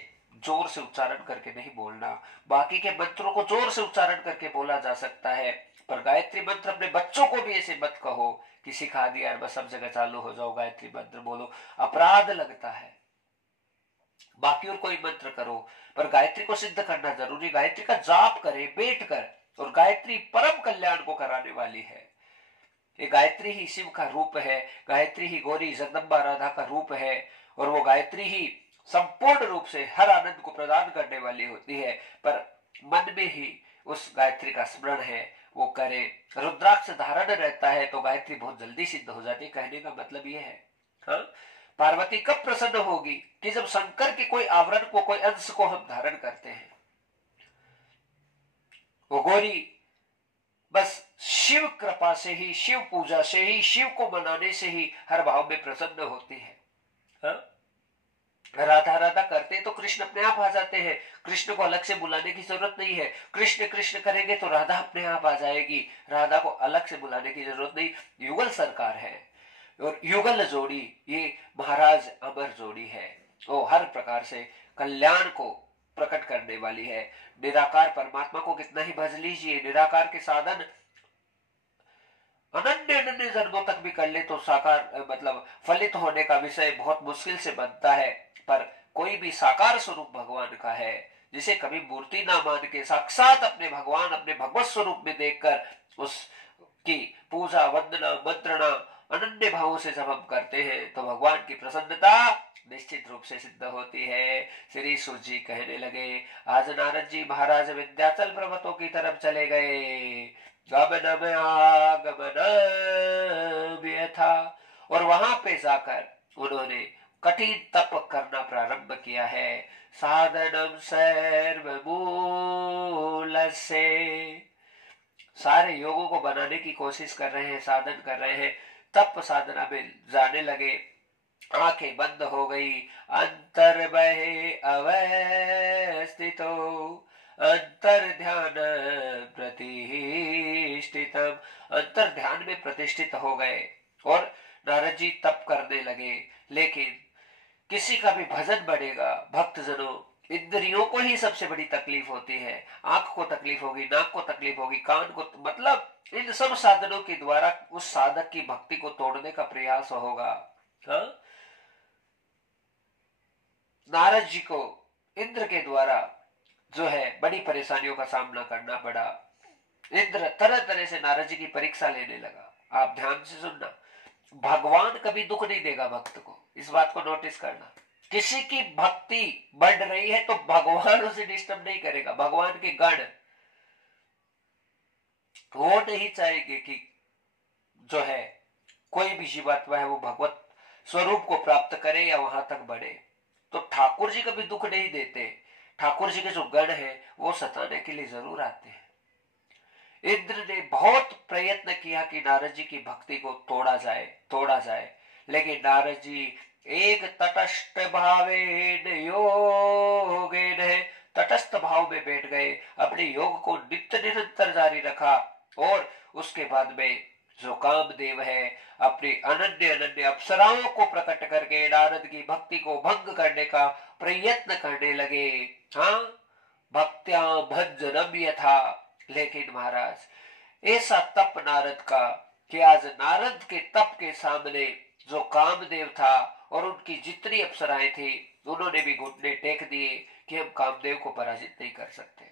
जोर से उच्चारण करके नहीं बोलना। बाकी के मंत्रों को जोर से उच्चारण करके बोला जा सकता है, पर गायत्री मंत्र अपने बच्चों को भी ऐसे मत कहो कि सिखा दिया यार बस सब जगह चालू हो जाओ गायत्री मंत्र बोलो, अपराध लगता है। बाकी और कोई मंत्र करो, पर गायत्री को सिद्ध करना जरूरी। गायत्री का जाप करे बैठ कर, और गायत्री परम कल्याण को कराने वाली है। ये गायत्री ही शिव का रूप है, गायत्री ही गौरी जगदम्बा राधा का रूप है, और वो गायत्री ही संपूर्ण रूप से हर आनंद को प्रदान करने वाली होती है। पर मन में ही उस गायत्री का स्मरण है वो करे, रुद्राक्ष धारण रहता है तो गायत्री बहुत जल्दी सिद्ध हो जाती है। कहने का मतलब ये है, हाँ? पार्वती कब प्रसन्न होगी कि जब शंकर के कोई आवरण को, कोई अंश को हम धारण करते हैं। वो गौरी बस शिव कृपा से ही, शिव पूजा से ही, शिव को मनाने से ही हर भाव में प्रसन्न होती है, हाँ? राधा राधा करते तो कृष्ण अपने आप आ जाते हैं, कृष्ण को अलग से बुलाने की जरूरत नहीं है। कृष्ण कृष्ण करेंगे तो राधा अपने आप आ जाएगी, राधा को अलग से बुलाने की जरूरत नहीं। युगल सरकार है और युगल जोड़ी, ये महाराज अमर जोड़ी है। वो हर प्रकार से कल्याण को प्रकट करने वाली है। निराकार परमात्मा को कितना ही भज लीजिए, निराकार के साधन अनन्य अनन्य जन्मों तक भी कर ले तो साकार मतलब फलित होने का विषय बहुत मुश्किल से बनता है। पर कोई भी साकार स्वरूप भगवान का है, जिसे कभी मूर्ति ना मान के साक्षात अपने भगवान, अपने भगवत स्वरूप में देखकर उसकी पूजा वंदना मंत्रणा अनन्य भावों से जब हम करते हैं तो भगवान की प्रसन्नता निश्चित रूप से सिद्ध होती है। श्री सूत जी कहने लगे, आज नारद जी महाराज विंध्याचल पर्वतों की तरफ चले गए, गमन में आगमन भी था, और वहां पे जाकर उन्होंने कठिन तप करना प्रारंभ किया है। साधनम सर्वमूल से, सारे योगों को बनाने की कोशिश कर रहे हैं, साधन कर रहे हैं, तप साधना में जाने लगे। आंखें बंद हो गई, अंतर बहे अवस्थितो अंतर ध्यान प्रतिष्ठितम, अंतर ध्यान में प्रतिष्ठित हो गए और नारद जी तप करने लगे। लेकिन किसी का भी भजन बढ़ेगा, भक्तजनों, इंद्रियों को ही सबसे बड़ी तकलीफ होती है। आंख को तकलीफ होगी, नाक को तकलीफ होगी, कान को, मतलब इन सब साधनों के द्वारा उस साधक की भक्ति को तोड़ने का प्रयास होगा। हाँ? नारद जी को इंद्र के द्वारा जो है बड़ी परेशानियों का सामना करना पड़ा। इंद्र तरह तरह से नारद जी की परीक्षा लेने लगा। आप ध्यान से सुनना, भगवान कभी दुख नहीं देगा भक्त को, इस बात को नोटिस करना। किसी की भक्ति बढ़ रही है तो भगवान उसे डिस्टर्ब नहीं करेगा। भगवान के गण वो नहीं चाहेंगे कि जो है कोई भी जीवात्मा है वो भगवत स्वरूप को प्राप्त करे या वहां तक बढ़े। तो ठाकुर जी कभी दुख नहीं देते। ठाकुर जी के जो गण है वो सताने के लिए जरूर आते हैं। इंद्र ने बहुत प्रयत्न किया कि नारद जी की भक्ति को तोड़ा जाए, लेकिन नारद जी एक तटस्थ भावेन योगेन, तटस्थ भाव में बैठ गए, अपने योग को नित्य निरंतर जारी रखा। और उसके बाद में जो कामदेव है अपनी अनन्य अनन्य अप्सराओं को प्रकट करके नारद की भक्ति को भंग करने का प्रयत्न करने लगे। हाँ, भक्त्या भंजनम यथा। लेकिन महाराज ऐसा तप नारद का कि आज नारद के तप के सामने जो कामदेव था और उनकी जितनी अप्सराएं थी उन्होंने भी घुटने टेक दिए कि हम कामदेव को पराजित नहीं कर सकते।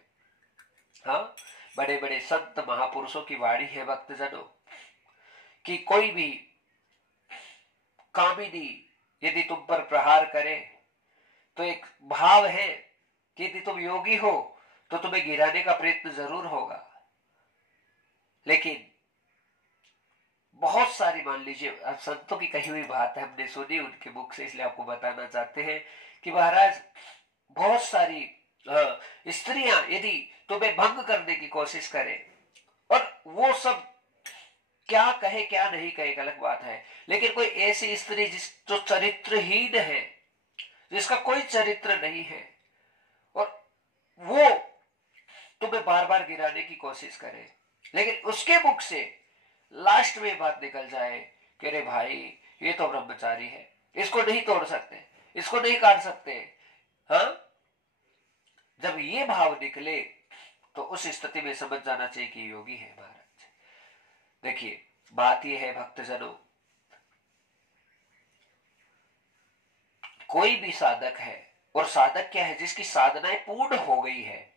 हाँ, बड़े बड़े संत महापुरुषों की वाणी है भक्तजनों कि कोई भी कामिनी यदि तुम पर प्रहार करे तो एक भाव है कि यदि तुम योगी हो तो तुम्हें गिराने का प्रयत्न जरूर होगा। लेकिन बहुत सारी, मान लीजिए संतों की कही हुई बात है, हमने सुनी उनके मुख से, इसलिए आपको बताना चाहते हैं कि महाराज बहुत सारी स्त्रियां यदि तुम्हें भंग करने की कोशिश करें, और वो सब क्या कहे क्या नहीं कहे एक अलग बात है, लेकिन कोई ऐसी स्त्री जो चरित्रहीन है, जिसका कोई चरित्र नहीं है, और वो तुम्हें बार बार गिराने की कोशिश करे, लेकिन उसके मुख से लास्ट में बात निकल जाए कि अरे भाई ये तो ब्रह्मचारी है, इसको नहीं तोड़ सकते, इसको नहीं काट सकते। हाँ, जब ये भाव निकले तो उस स्थिति में समझ जाना चाहिए कि योगी है महाराज। देखिए बात यह है भक्तजनों, कोई भी साधक है, और साधक क्या है, जिसकी साधनाएं पूर्ण हो गई है,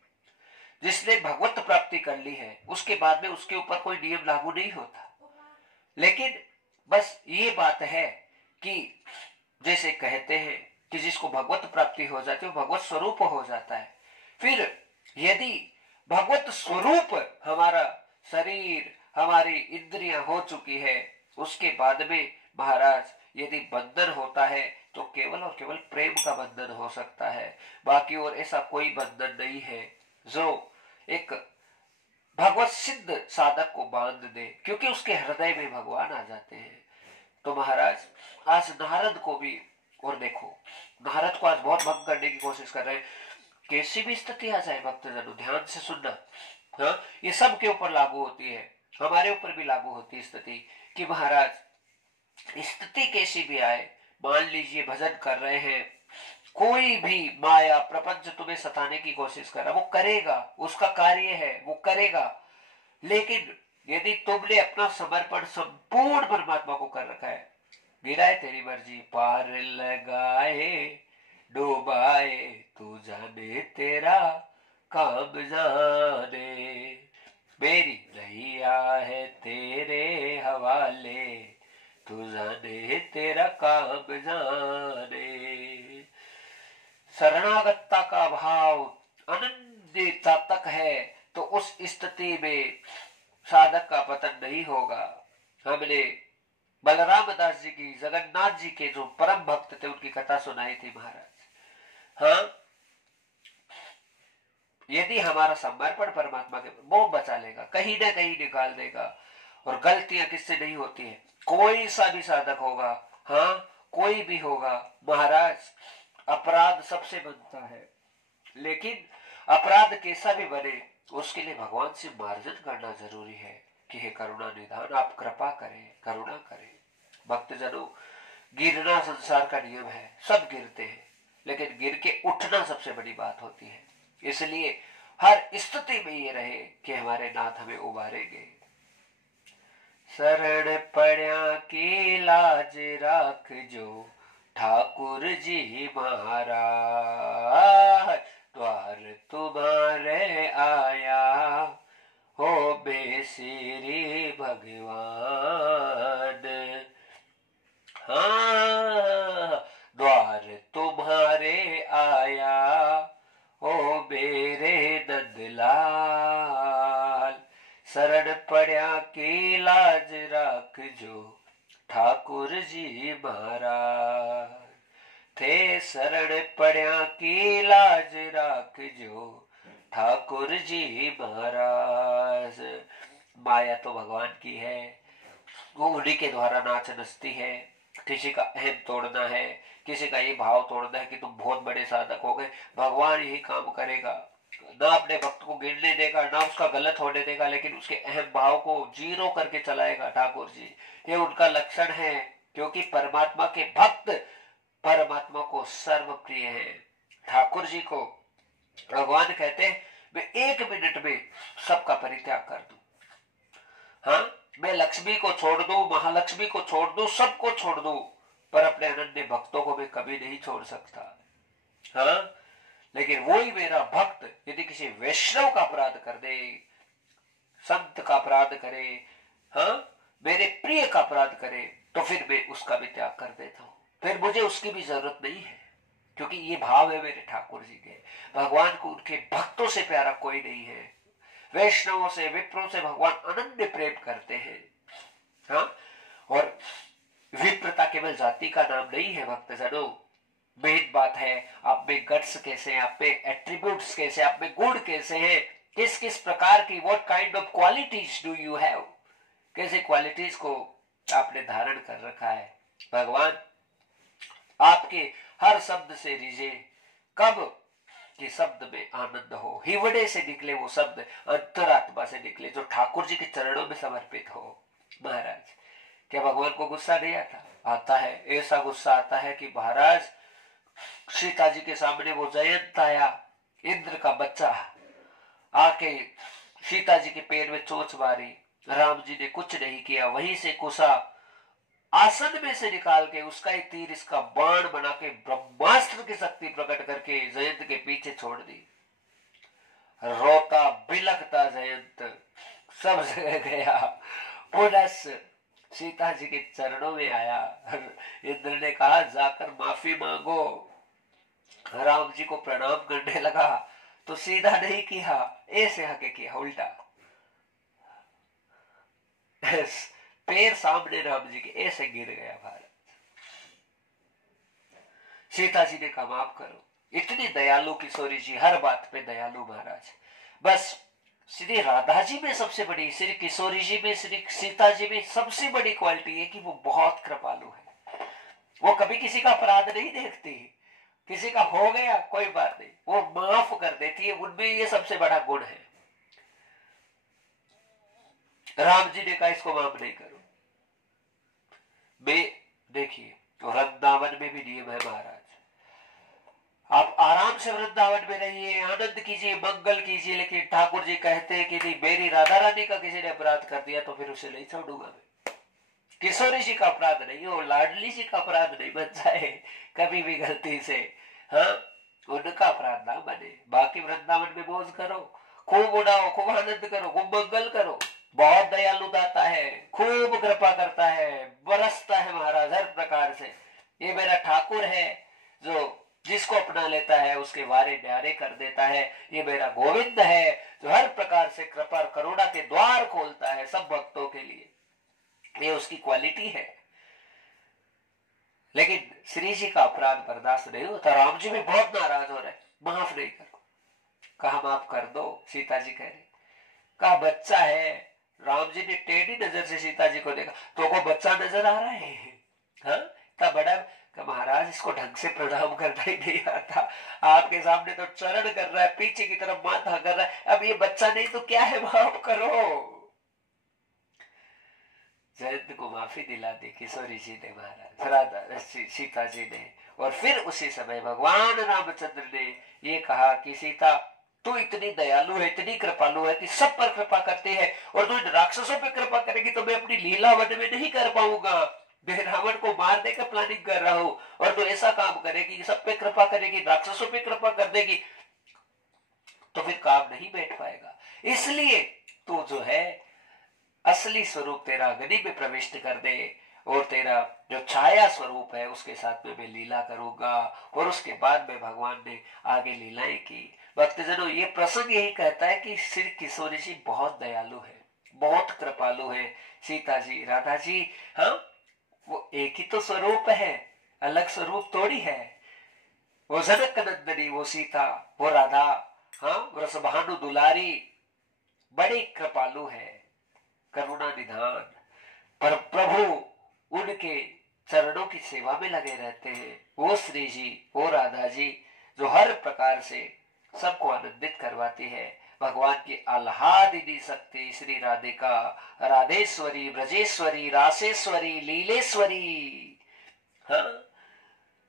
जिसने भगवत प्राप्ति कर ली है, उसके बाद में उसके ऊपर कोई नियम लागू नहीं होता। लेकिन बस ये बात है कि जैसे कहते हैं कि जिसको भगवत प्राप्ति हो जाती है वो भगवत स्वरूप हो जाता है। फिर यदि भगवत स्वरूप हमारा शरीर, हमारी इंद्रियां हो चुकी है, उसके बाद में महाराज यदि बंधन होता है तो केवल और केवल प्रेम का बंधन हो सकता है, बाकी और ऐसा कोई बंधन नहीं है जो एक भगवत सिद्ध साधक को बांध दे, क्योंकि उसके हृदय में भगवान आ जाते हैं। तो महाराज आज नारद को भी, और देखो नारद को आज बहुत भंग करने की कोशिश कर रहे हैं, कैसी भी स्थिति आ जाए भक्तजनों ध्यान से सुनना। हाँ, ये सब के ऊपर लागू होती है, हमारे ऊपर भी लागू होती है स्थिति कि महाराज स्थिति कैसी भी आए, मान लीजिए भजन कर रहे हैं, कोई भी माया प्रपंच तुम्हें सताने की कोशिश कर रहा, वो करेगा, उसका कार्य है वो करेगा। लेकिन यदि तुमने अपना समर्पण संपूर्ण परमात्मा को कर रखा है, गिराए तेरी मर्जी, पार लगाए डूबाए तू जाने तेरा काम जाने, मेरी नैया है तेरे हवाले तू जाने तेरा काम जाने। शरणागतता का भाव अनन्यता तक है तो उस स्थिति में साधक का पतन नहीं होगा। हमने बलराम दास जी की, जगन्नाथ जी के जो परम भक्त थे उनकी कथा सुनाई थी महाराज। हाँ, यदि हमारा समर्पण परमात्मा के, वो बचा लेगा, कहीं ना कहीं निकाल देगा। और गलतियां किससे नहीं होती है, कोई सा भी साधक होगा, हाँ कोई भी होगा महाराज, अपराध सबसे बनता है, लेकिन अपराध कैसा भी बने उसके लिए भगवान से मार्जन करना जरूरी है। कि हे करुणा निधान, आप कृपा करें, करुणा करें। भक्तजनों, गिरना संसार का नियम है, सब गिरते हैं, लेकिन गिर के उठना सबसे बड़ी बात होती है। इसलिए हर स्थिति में ये रहे कि हमारे नाथ हमें उबारेंगे। शरण पड़या की लाज राख जो ठाकुर जी महाराज, द्वार तुम्हारे आया हो बेसिरी भगवान। हाँ, द्वार तुम्हारे आया हो मेरे नंदलाल, शरण पड़या की लाज राख जो ठाकुर जी महाराज, थे शरण पड़या की लाज राख जो ठाकुर जी महाराज। माया तो भगवान की है, वो उन्हीं के द्वारा नाच नचती है। किसी का अहम तोड़ना है, किसी का ये भाव तोड़ना है कि तुम बहुत बड़े साधक हो गए, भगवान यही काम करेगा, ना अपने भक्त को गिरने देगा, ना उसका गलत होने देगा, लेकिन उसके अहम भाव को जीरो करके चलाएगा ठाकुर जी। ये उनका लक्षण है, क्योंकि परमात्मा के भक्त परमात्मा को सर्व प्रिय है। ठाकुर जी को भगवान कहते हैं, मैं 1 मिनट में सबका परित्याग कर दूं। हाँ, मैं लक्ष्मी को छोड़ दूं, महालक्ष्मी को छोड़ दूं, सबको छोड़ दूं, पर अपने अनन्य भक्तों को मैं कभी नहीं छोड़ सकता। हाँ, लेकिन वही मेरा भक्त यदि किसी वैष्णव का अपराध कर दे, संत का अपराध करे, हाँ, मेरे प्रिय का अपराध करे, तो फिर मैं उसका भी त्याग कर देता हूं। फिर मुझे उसकी भी जरूरत नहीं है, क्योंकि ये भाव है मेरे ठाकुर जी के। भगवान को उनके भक्तों से प्यारा कोई नहीं है। वैष्णवों से, विप्रों से भगवान अनन्य प्रेम करते हैं। हाँ, और विप्रता केवल जाति का नाम नहीं है भक्तजनों। मेन बात है आप में गट्स कैसे हैं, आप में एट्रीब्यूट्स कैसे, आप में गुण कैसे हैं, किस किस प्रकार की, what kind of qualities do you have, कैसे क्वालिटीज को आपने धारण कर रखा है। भगवान आपके हर शब्द से रिझे, कब कि शब्द में आनंद हो, हिवड़े से निकले वो शब्द अंतरात्मा से निकले, जो ठाकुर जी के चरणों में समर्पित हो। महाराज, क्या भगवान को गुस्सा नहीं आता? आता है। ऐसा गुस्सा आता है कि महाराज सीता जी के सामने वो जयंत आया, इंद्र का बच्चा, आके सीता जी के पैर में चोंच मारी, राम जी ने कुछ नहीं किया, वहीं से कुशा आसन में से निकाल के उसका ही तीर इसका बाण बना के ब्रह्मास्त्र की शक्ति प्रकट करके जयंत के पीछे छोड़ दी। रोता बिलखता जयंत सब जगह गया, पुनः सीता जी के चरणों में आया। इंद्र ने कहा जाकर माफी मांगो, राम जी को प्रणाम करने लगा, तो सीधा नहीं किया, ऐसे आके किया उल्टा, पैर सामने राम जी के ऐसे गिर गया। भारत, सीता जी ने कहा माफ करो। इतनी दयालु किशोरी जी, हर बात पे दयालु महाराज। बस श्री राधा जी में सबसे बड़ी, श्री किशोरी जी में, श्री सीता जी में सबसे बड़ी क्वालिटी है कि वो बहुत कृपालु है। वो कभी किसी का अपराध नहीं देखती, किसी का हो गया कोई बात नहीं, वो माफ कर देती है। उनमें ये सबसे बड़ा गुण है। राम जी ने कहा इसको माफ नहीं करो। देखिए, वृंदावन में भी नियम है महाराज, आप आराम से वृंदावन में रहिए, आनंद कीजिए, मंगल कीजिए, लेकिन ठाकुर जी कहते हैं कि नहीं, मेरी राधा रानी का किसी ने अपराध कर दिया तो फिर उसे नहीं छोड़ूंगा मैं। किशोरी जी का अपराध नहीं हो, लाडली जी का अपराध नहीं बन जाए कभी भी गलती से, हाँ, उनका अपराध ना बने। बाकी वृंदावन में मौज करो, खूब उड़ाओ, खूब आनंद करो, खूब मंगल करो। बहुत दयालु दाता है, खूब कृपा करता है, बरसता है महाराज हर प्रकार से। ये मेरा ठाकुर है जो जिसको अपना लेता है उसके वारे न्यारे कर देता है। ये मेरा गोविंद है जो हर प्रकार से कृपा करुणा के द्वार खोलता है सब भक्तों के लिए। ये उसकी क्वालिटी है। लेकिन श्री जी का अपराध बर्दाश्त नहीं होता। राम जी भी बहुत नाराज हो रहे, माफ नहीं करो। कहा माफ कर दो, सीता जी कह रही। कहा बच्चा है। राम जी ने टेढ़ी नजर से सीता जी को देखा, तो को बच्चा नजर आ रहा है, हाँ, इतना बड़ा। महाराज इसको ढंग से प्रणाम करना ही नहीं आता, आपके सामने तो चरण कर रहा है, पीछे की तरफ माथा कर रहा है, अब ये बच्चा नहीं तो क्या है, माफ करो। जयंत को माफी दिला दी किशोरी जी ने, महाराज राधा सीता जी ने। और फिर उसी समय भगवान रामचंद्र ने ये कहा कि सीता तू इतनी दयालु है, इतनी कृपालु है कि सब पर कृपा करती है, और तू इन राक्षसों पे कृपा करेगी तो मैं अपनी लीला वन में नहीं कर पाऊंगा। मैं रावण को मारने का प्लानिंग कर रहा हूं, और तू ऐसा काम करेगी, सब पे कृपा करेगी, राक्षसों पे कृपा कर देगी, तो फिर काम नहीं बैठ पाएगा। इसलिए तू जो है असली स्वरूप तेरा अग्नि में प्रविष्ट कर दे, और तेरा जो छाया स्वरूप है उसके साथ में मैं लीला करूंगा। और उसके बाद में भगवान ने आगे लीलाएं की। भक्तजनों, ये प्रसंग यही कहता है कि श्री किशोरी जी बहुत दयालु है, बहुत कृपालु है। सीता जी, राधा जी, हाँ, वो एक ही तो स्वरूप है, अलग स्वरूप थोड़ी है। वो जनक नंदनी, वो सीता, वो राधा, हाँ, वृषभानु दुलारी, बड़ी कृपालु है, करुणा निधान। पर प्रभु उनके चरणों की सेवा में लगे रहते हैं। वो श्री जी, वो राधा जी, जो हर प्रकार से सबको आनंदित करवाती है। भगवान की आह्लादिनी शक्ति श्री राधिका, राधेश्वरी, ब्रजेश्वरी, रासेश्वरी, लीलेश्वरी, हाँ,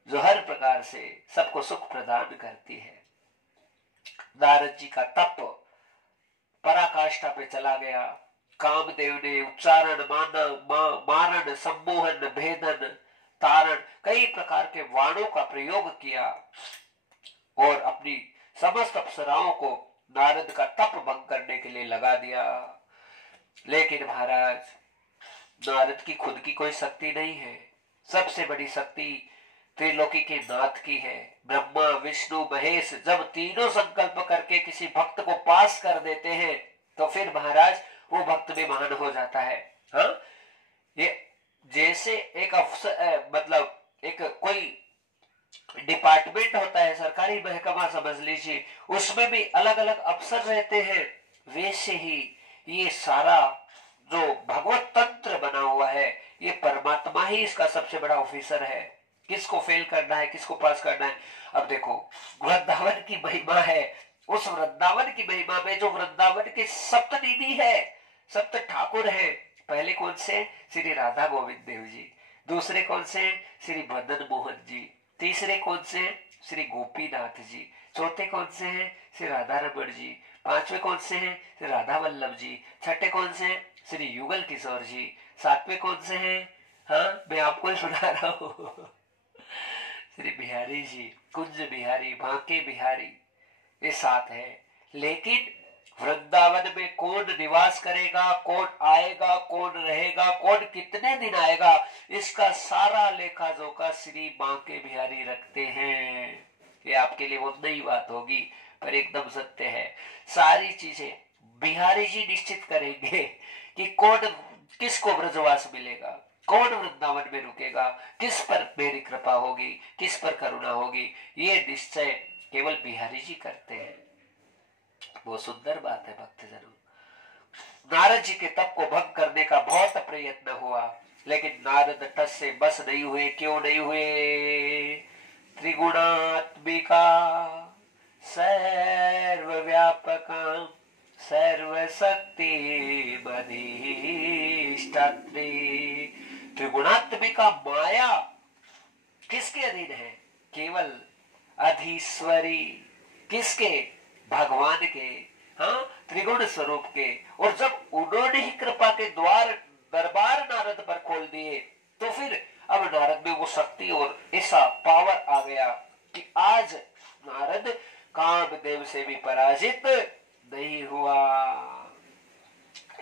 जो हर प्रकार से सबको सुख प्रदान करती है। नारद जी का तप पराकाष्ठा पे चला गया। कामदेव ने उच्चारण, मारण, सम्मोहन, भेदन, तारण, कई प्रकार के वाणों का प्रयोग किया, और अपनी समस्त अप्सराओं को नारद का तप भंग करने के लिए लगा दिया। लेकिन महाराज, नारद की खुद की कोई शक्ति नहीं है। सबसे बड़ी शक्ति त्रिलोकी के नाथ की है। ब्रह्मा, विष्णु, महेश जब तीनों संकल्प करके किसी भक्त को पास कर देते हैं, तो फिर महाराज वो भक्त भी महान हो जाता है। हाँ, ये जैसे एक अफसर, मतलब एक कोई डिपार्टमेंट होता है, सरकारी महकमा समझ लीजिए, उसमें भी अलग अलग अफसर रहते हैं, वैसे ही ये सारा जो भगवत तंत्र बना हुआ है, ये परमात्मा ही इसका सबसे बड़ा ऑफिसर है। किसको फेल करना है, किसको पास करना है। अब देखो, वृंदावन की महिमा है, उस वृंदावन की महिमा में जो वृंदावन के सप्तनिधि है, सप्त ठाकुर है। पहले कौन से? श्री राधा गोविंद देव जी। दूसरे कौन से? श्री मदन मोहन जी। तीसरे कौन से? श्री गोपीनाथ जी। चौथे कौन से हैं? श्री राधा रमण जी। पांचवे कौन से हैं? श्री राधा वल्लभ जी। छठे कौन से हैं? श्री युगल किशोर जी। सातवें कौन से हैं? हाँ, मैं आपको सुना रहा हूँ श्री बिहारी जी, कुंज बिहारी, बांके बिहारी, ये सात है। लेकिन वृंदावन में कौन निवास करेगा, कौन आएगा, कौन रहेगा, कौन कितने दिन आएगा, इसका सारा लेखा जोखा श्री बांके बिहारी रखते हैं। ये आपके लिए वो नई बात होगी, पर एकदम सत्य है। सारी चीजें बिहारी जी निश्चित करेंगे कि कौन, किसको ब्रजवास मिलेगा, कौन वृंदावन में रुकेगा, किस पर मेरी कृपा होगी, किस पर करुणा होगी, ये निश्चय केवल बिहारी जी करते हैं। वो सुंदर बात है भक्तजनों। नारद जी के तप को भंग करने का बहुत प्रयत्न हुआ, लेकिन नारद टस से बस नहीं हुए। क्यों नहीं हुए? त्रिगुणात्मिका सर्वव्यापका सर्वशक्ति बधिष्ठात्री। त्रिगुणात्मिका माया किसके अधीन है? केवल अधीश्वरी। किसके? भगवान के, हाँ, त्रिगुण स्वरूप के। और जब उन्होंने ही कृपा के द्वार, दरबार नारद पर खोल दिए, तो फिर अब नारद में वो शक्ति और ऐसा पावर आ गया कि आज नारद कामदेव से भी पराजित नहीं हुआ।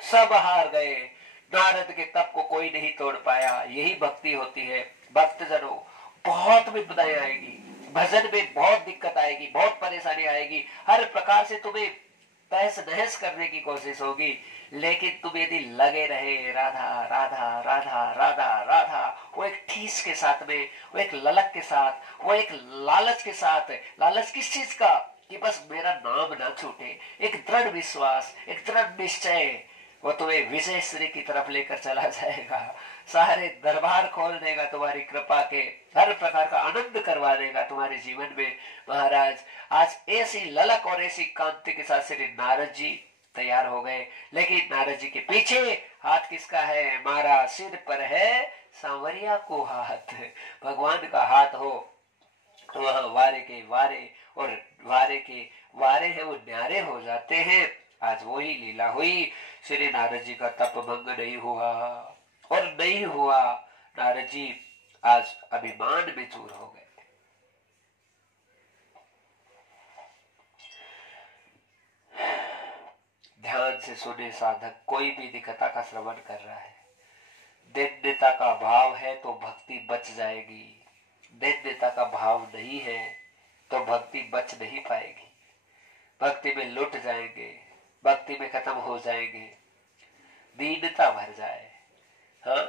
सब हार गए, नारद के तप को कोई नहीं तोड़ पाया। यही भक्ति होती है भक्तजनों। बहुत विपदाएं आएगी, भजन में बहुत दिक्कत आएगी, बहुत परेशानी आएगी, हर प्रकार से तुम्हें तहस नहस करने की कोशिश होगी, लेकिन तुम यदि लगे रहे राधा राधा राधा राधा राधा, वो एक ठीस के साथ में, वो एक ललक के साथ, वो एक लालच के साथ। लालच किस चीज का? कि बस मेरा नाम ना छूटे। एक दृढ़ विश्वास, एक दृढ़ निश्चय, वो तुम्हें विजय श्री की तरफ लेकर चला जाएगा। सारे दरबार खोल देगा तुम्हारी कृपा के, हर प्रकार का आनंद करवा देगा तुम्हारे जीवन में। महाराज, आज ऐसी ललक और ऐसी कांति के साथ श्री नारद जी तैयार हो गए। लेकिन नारद जी के पीछे हाथ किसका है? मारा सिर पर है सांवरिया को हाथ। भगवान का हाथ हो तो वह वारे के वारे और वारे के वारे है वो न्यारे हो जाते हैं। आज वही लीला हुई। श्री नारद जी का तप भंग नहीं हुआ और नहीं हुआ। नारद जी आज अभिमान में चूर हो गए। ध्यान से सुने साधक, कोई भी कथा का श्रवण कर रहा है, दैन्यता का भाव है तो भक्ति बच जाएगी। दैन्यता का भाव नहीं है तो भक्ति बच नहीं पाएगी। भक्ति में लुट जाएंगे, भक्ति में खत्म हो जाएंगे। दीनता भर जाए, हाँ,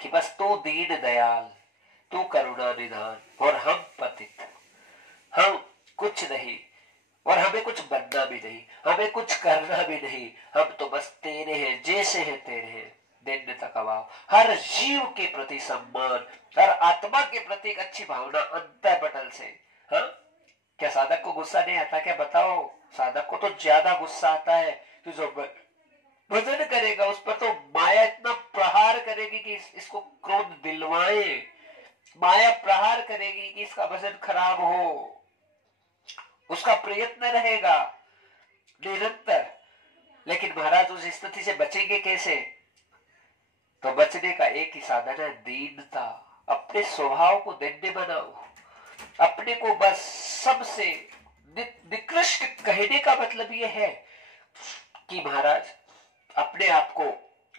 कि बस तू दीन दयाल, तू करुणा निधान और हम पतित, हम कुछ नहीं और हमें कुछ बनना भी नहीं, हमें कुछ करना भी नहीं, हम तो बस तेरे हैं, जैसे हैं तेरे हैं। दैन्यता का भाव, हर जीव के प्रति सम्मान, हर आत्मा के प्रति एक अच्छी भावना अंतर पटल से। हाँ, क्या साधक को गुस्सा नहीं आता? क्या बताओ, साधक को तो ज्यादा गुस्सा आता है। तो जो भजन करेगा उस पर तो माया इतना प्रहार करेगी कि इसको क्रोध दिलवाए, माया प्रहार करेगी कि इसका भजन खराब हो। उसका प्रयत्न रहेगा निरंतर। लेकिन महाराज उस स्थिति से बचेंगे कैसे? तो बचने का एक ही साधन है दीनता। अपने स्वभाव को दैन्य बनाओ, अपने को बस सबसे निकृष्ट कहने का मतलब यह है कि महाराज अपने आप को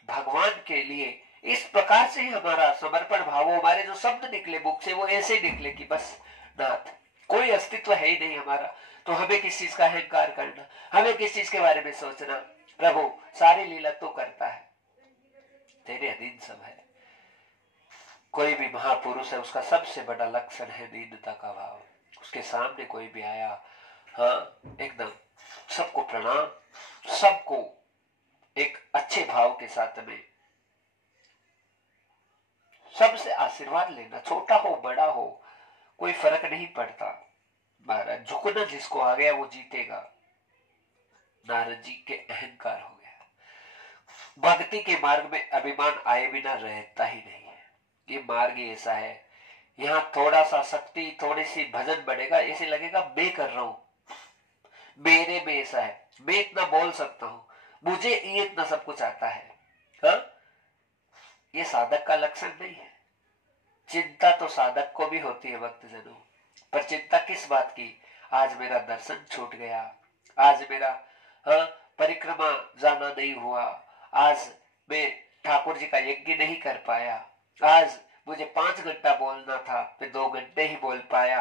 भगवान के लिए इस प्रकार से ही हमारा समर्पण भाव, हमारे जो शब्द निकले मुख से वो ऐसे निकले कि बस नाथ कोई अस्तित्व है ही नहीं हमारा। तो हमें किस चीज का अहंकार करना, हमें किस चीज के बारे में सोचना? प्रभु सारी लीला तो करता है, तेरे अधीन सब है। कोई भी महापुरुष है, उसका सबसे बड़ा लक्षण है दीनता का भाव। उसके सामने कोई भी आया, हाँ, एकदम सबको प्रणाम, सबको एक अच्छे भाव के साथ में सबसे आशीर्वाद लेना। छोटा हो बड़ा हो कोई फर्क नहीं पड़ता। महाराज झुकना जिसको आ गया वो जीतेगा। नारद जी के अहंकार हो गया। भक्ति के मार्ग में अभिमान आए बिना रहता ही नहीं है। ये मार्ग ही ऐसा है, यहाँ थोड़ा सा शक्ति, थोड़ी सी भजन बढ़ेगा, ऐसे लगेगा मैं कर रहा हूं, मेरे में ऐसा है, मैं इतना बोल सकता हूं, मुझे ये इतना सब कुछ आता है। हाँ? ये साधक का लक्षण नहीं है। चिंता तो साधक को भी होती है भक्तजनों, पर चिंता किस बात की? आज मेरा दर्शन छूट गया, आज मेरा परिक्रमा जाना नहीं हुआ, आज मैं ठाकुर जी का यज्ञ नहीं कर पाया, आज मुझे 5 घंटा बोलना था, मैं 2 घंटे ही बोल पाया।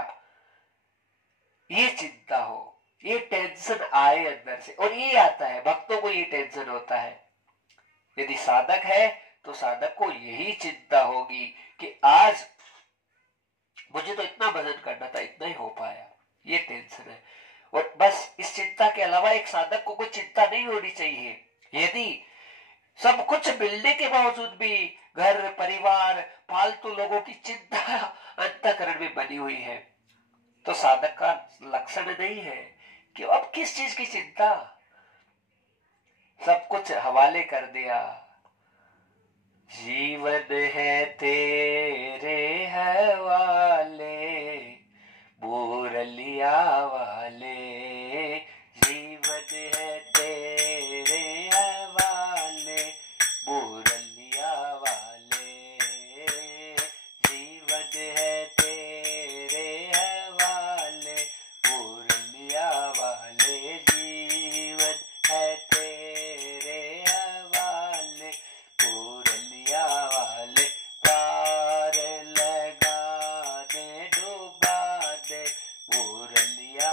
ये चिंता हो, ये टेंशन आए अंदर से, और ये आता है भक्तों को, ये टेंशन होता है। यदि साधक है तो साधक को यही चिंता होगी कि आज मुझे तो इतना भजन करना था, इतना ही हो पाया। ये टेंशन है। और बस इस चिंता के अलावा एक साधक को कोई चिंता नहीं होनी चाहिए। यदि सब कुछ मिलने के बावजूद भी घर परिवार फालतू लोगों की चिंता अंतःकरण में बनी हुई है, तो साधक का लक्षण नहीं है कि अब किस चीज की चिंता, सब कुछ हवाले कर दिया। जीवन है तेरे हवाले मुरलिया वाले, जीवन है तेरे हवाले मुरलिया वाले, जीवन है तेरे हवाले मुरलिया वाले, जीवन है तेरे हवाले मुरलिया वाले, पार लगा दे डुबा दे मुरलिया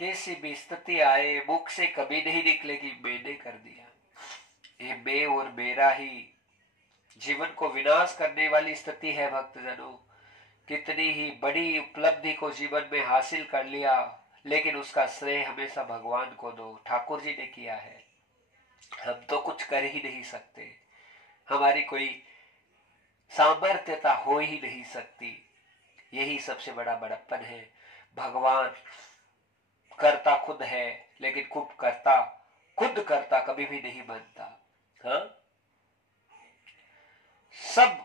कैसी भी स्थिति आए मुख से कभी नहीं निकले कि मैंने कर दिया। ये मैं और मेरा ही जीवन को विनाश करने वाली स्थिति है भक्तजनों। कितनी ही बड़ी उपलब्धि को जीवन में हासिल कर लिया, लेकिन उसका श्रेय हमेशा भगवान को दो। ठाकुर जी ने किया है, हम तो कुछ कर ही नहीं सकते, हमारी कोई सामर्थ्यता हो ही नहीं सकती। यही सबसे बड़ा बड़प्पन है। भगवान करता खुद है, लेकिन खुद करता कभी भी नहीं बनता। हाँ, सब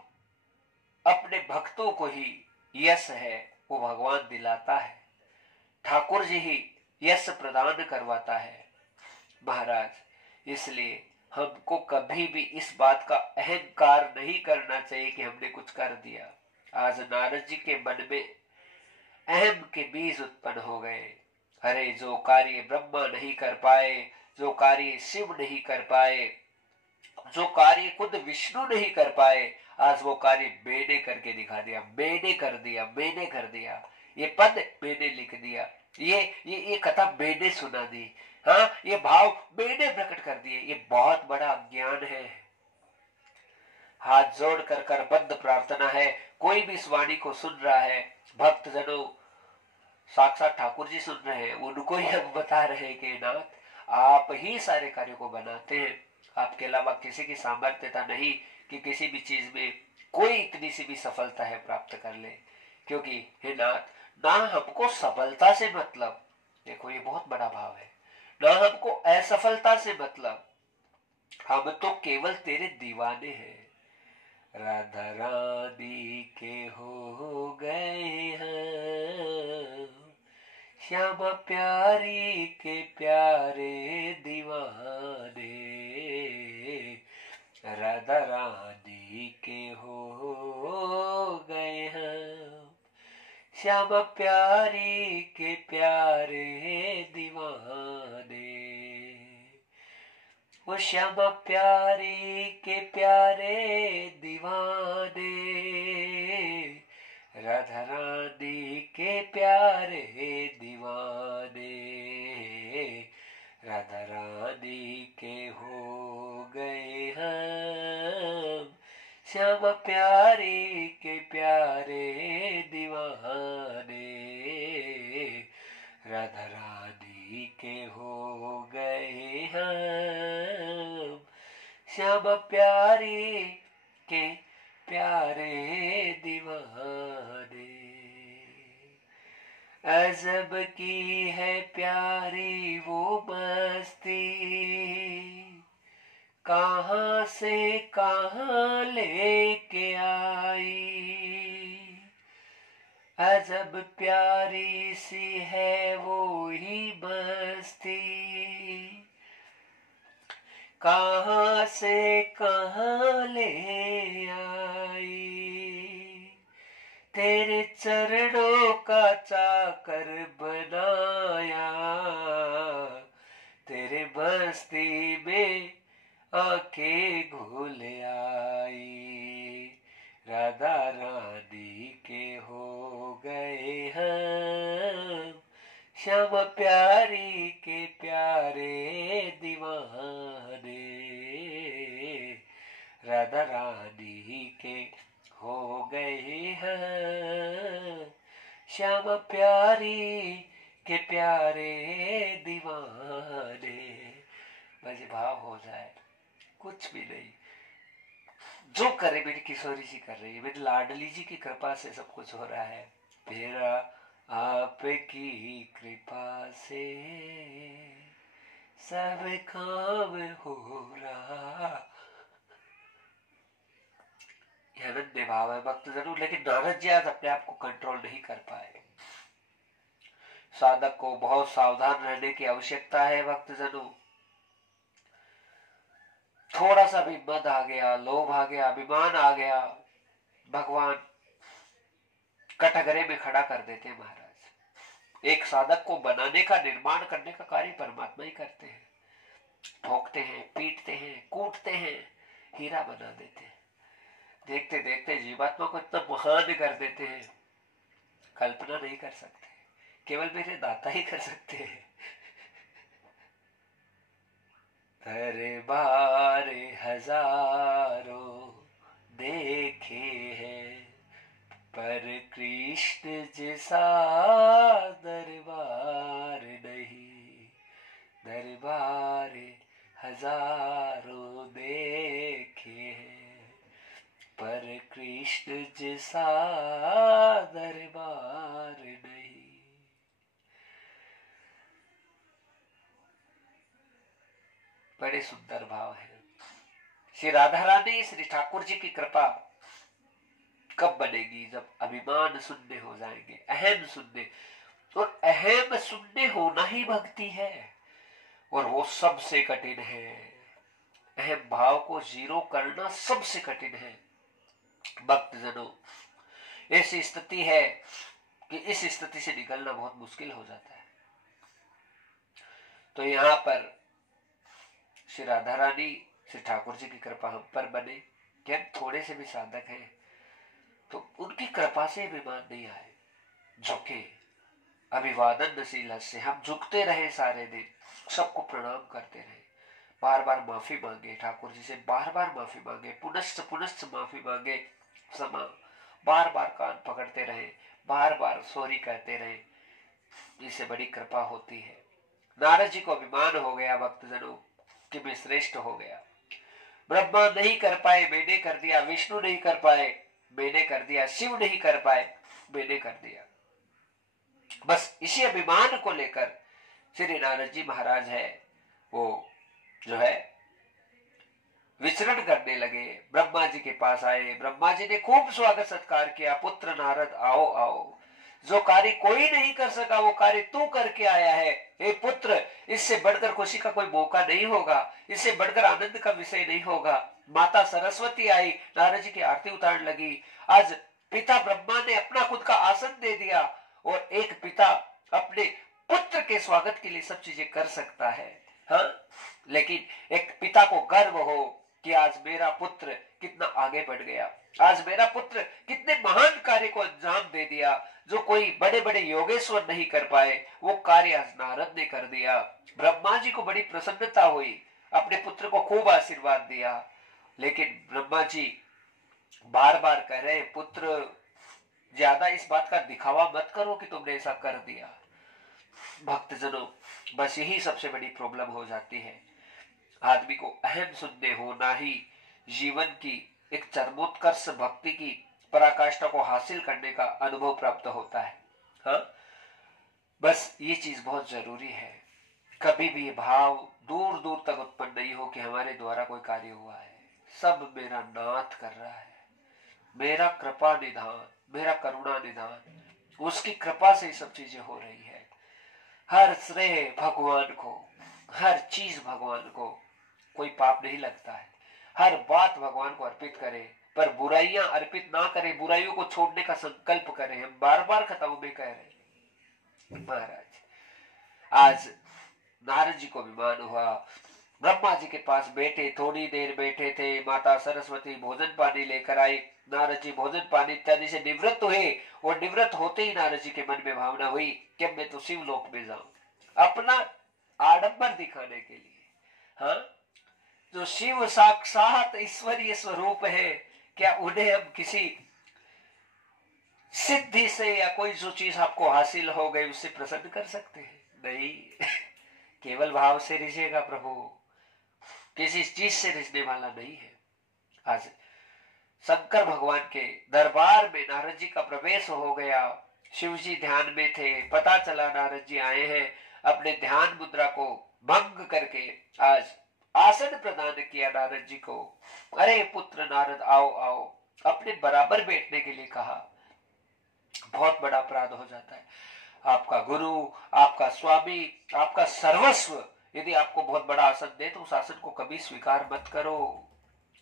अपने भक्तों को ही यश है वो भगवान दिलाता है। ठाकुर जी ही यश प्रदान करवाता है महाराज। इसलिए हमको कभी भी इस बात का अहंकार नहीं करना चाहिए कि हमने कुछ कर दिया। आज नारद जी के मन में अहम के बीज उत्पन्न हो गए। अरे जो कार्य ब्रह्मा नहीं कर पाए, जो कार्य शिव नहीं कर पाए, जो कार्य खुद विष्णु नहीं कर पाए, आज वो कार्य मैंने करके दिखा दिया। मैंने कर दिया, मैंने कर दिया, ये पद मैंने लिख दिया, ये कथा मैंने सुना दी, हाँ ये भाव मैंने प्रकट कर दिए। ये बहुत बड़ा ज्ञान है। हाथ जोड़ कर करबद्ध प्रार्थना है, कोई भी इस वाणी को सुन रहा है, भक्त जनों साक्षात ठाकुर जी सुन रहे हैं, उनको ही हम बता रहे हैं कि नाथ आप ही सारे कार्यों को बनाते हैं, आपके अलावा किसी की सामर्थ्यता नहीं कि किसी भी चीज में कोई इतनी सी भी सफलता है प्राप्त कर ले। क्योंकि हे नाथ, ना हमको सफलता से मतलब, देखो ये बहुत बड़ा भाव है, ना हमको असफलता से मतलब, हम तो केवल तेरे दीवाने हैं। राधा रानी के हो गए हैं, श्यामा प्यारी के प्यारे दीवाने, राधा रानी के हो गए हैं, श्यामा प्यारी के प्यारे दीवाने। वो श्यामा प्यारी के प्यारे दीवाने, राधा रानी के प्यारे दीवाने, राधा रानी के हो गए हम, श्यामा प्यारी के प्यारे दीवाने, राधा रानी के हो गए हम, श्यामा प्यारी के प्यारे दीवाने। अजब की है प्यारी वो मस्ती, कहाँ से कहाँ लेके आई, अजब प्यारी सी है वो ही मस्ती, कहाँ से कहाँ ले आई। तेरे चरणों का चाकर बनाया, तेरे मस्ती में आंखें घुल आई, राधा रानी के हो गए हम, श्यामा प्यारी के प्यारे दीवाने, राधा रानी के हो गए हैं, श्यामा प्यारी के प्यारे दीवाने। बस भाव हो जाए, कुछ भी नहीं, जो करे मेरी किशोरी जी कर रही है, मेरी लाडली जी की कृपा से सब कुछ हो रहा है। मेरा आपकी कृपा से सब काम हो रहा। यह अनन्य भाव है भक्त जरूर, लेकिन नारद जी आज अपने आप को कंट्रोल नहीं कर पाए। साधक को बहुत सावधान रहने की आवश्यकता है भक्तजनों। थोड़ा सा भी मद आ गया, लोभ आ गया, अभिमान आ गया, भगवान कटघरे में खड़ा कर देते हैं महाराज। एक साधक को बनाने का, निर्माण करने का कार्य परमात्मा ही करते हैं। ठोकते हैं, पीटते हैं, कूटते हैं, हीरा बना देते हैं। देखते देखते जीवात्मा को इतना महान कर देते हैं, कल्पना नहीं कर सकते। केवल मेरे दाता ही कर सकते हैं। दरबार हजारों देखे हैं, पर कृष्ण जैसा दरबार नहीं। दरबार हजारों देखे हैं, पर कृष्ण जैसा दरबार नहीं। बड़े सुंदर भाव है। श्री राधा रानी श्री ठाकुर जी की कृपा कब बनेगी? जब अभिमान शून्य हो जाएंगे, अहम शून्य। और अहम शून्य होना ही भक्ति है, और वो सबसे कठिन है। अहम भाव को जीरो करना सबसे कठिन है। भक्तजनों, ऐसी स्थिति है कि इस स्थिति से निकलना बहुत मुश्किल हो जाता है। तो यहां पर श्री राधा रानी श्री ठाकुर जी की कृपा हम पर बने कि हम थोड़े से भी साधक हैं तो उनकी कृपा से बीमार नहीं आए, झुके। अभिवादन नसीला से हम झुकते रहे, सारे दिन सबको प्रणाम करते रहे, बार बार माफी मांगे ठाकुर जी से, बार बार माफी मांगे, पुनश्च पुनश्च माफी मांगे, क्षमा, बार बार कान पकड़ते रहे, बार बार सॉरी कहते रहे। इससे बड़ी कृपा होती है। नारद जी को अभिमान हो गया भक्तजनों कि मैं श्रेष्ठ हो गया। ब्रह्मा नहीं कर पाए, मैंने कर दिया। विष्णु नहीं कर पाए, मैंने कर दिया। शिव नहीं कर पाए, मैंने कर दिया। बस इसी अभिमान को लेकर श्री नारद जी महाराज है वो जो है विचरण करने लगे। ब्रह्मा जी के पास आए, ब्रह्मा जी ने खूब स्वागत सत्कार किया। पुत्र नारद आओ आओ, जो कार्य कोई नहीं कर सका वो कार्य तू करके आया है। हे पुत्र, इससे बढ़कर खुशी का कोई मौका नहीं होगा, इससे बढ़कर आनंद का विषय नहीं होगा। माता सरस्वती आई, नारद जी की आरती उतारने लगी। आज पिता ब्रह्मा ने अपना खुद का आसन दे दिया, और एक पिता अपने पुत्र के स्वागत के लिए सब चीजें कर सकता है। हाँ, लेकिन एक पिता को गर्व हो कि आज मेरा पुत्र कितना आगे बढ़ गया, आज मेरा पुत्र कितने महान कार्य को अंजाम दे दिया, जो कोई बड़े बड़े योगेश्वर नहीं कर पाए वो कार्य आज नारद ने कर दिया। ब्रह्मा जी को बड़ी प्रसन्नता हुई, अपने पुत्र को खूब आशीर्वाद दिया। लेकिन ब्रह्मा जी बार बार कह रहे, पुत्र ज्यादा इस बात का दिखावा मत करो कि तुमने ऐसा कर दिया। भक्तजनों, बस यही सबसे बड़ी प्रॉब्लम हो जाती है। आदमी को अहम शून्य होना ही जीवन की एक चरमोत्कर्ष भक्ति की पराकाष्ठा को हासिल करने का अनुभव प्राप्त होता है। हाँ, बस ये चीज बहुत जरूरी है। कभी भी भाव दूर दूर तक उत्पन्न नहीं हो कि हमारे द्वारा कोई कार्य हुआ है। सब मेरा नाथ कर रहा है, मेरा कृपा निधान, मेरा करुणा निधान, उसकी कृपा से सब चीजें हो रही है। हर श्रेय भगवान को, हर चीज भगवान को, कोई पाप नहीं लगता है। हर बात भगवान को अर्पित करें, पर बुराइयां अर्पित ना करें, बुराइयों को छोड़ने का संकल्प करें। हम बार बार खताओं में कह रहे हैं। महाराज आज नारद जी को अभिमान हुआ, ब्रह्मा जी के पास बैठे, थोड़ी देर बैठे थे, माता सरस्वती भोजन पानी लेकर आई। नारद जी भोजन पानी इत्यादि से निवृत्त हुए, और निवृत्त होते ही नारद जी के मन में भावना हुई कि मैं तो शिवलोक में जाऊं, अपना आडंबर दिखाने के लिए। हाँ, जो शिव साक्षात ईश्वरीय स्वरूप है, क्या उन्हें हम किसी सिद्धि से या कोई जो चीज आपको हासिल हो गई उससे प्रसन्न कर सकते हैं? नहीं। केवल भाव से रिझेगा प्रभु, किसी चीज से रिझने वाला नहीं है। आज शंकर भगवान के दरबार में नारद जी का प्रवेश हो गया। शिव जी ध्यान में थे, पता चला नारद जी आए हैं, अपने ध्यान मुद्रा को भंग करके आज आसन प्रदान किया नारद जी को। अरे पुत्र नारद आओ आओ, अपने बराबर बैठने के लिए कहा। बहुत बड़ा अपराध हो जाता है। आपका गुरु, आपका स्वामी, आपका सर्वस्व यदि आपको बहुत बड़ा आसन दे तो उस आसन को कभी स्वीकार मत करो।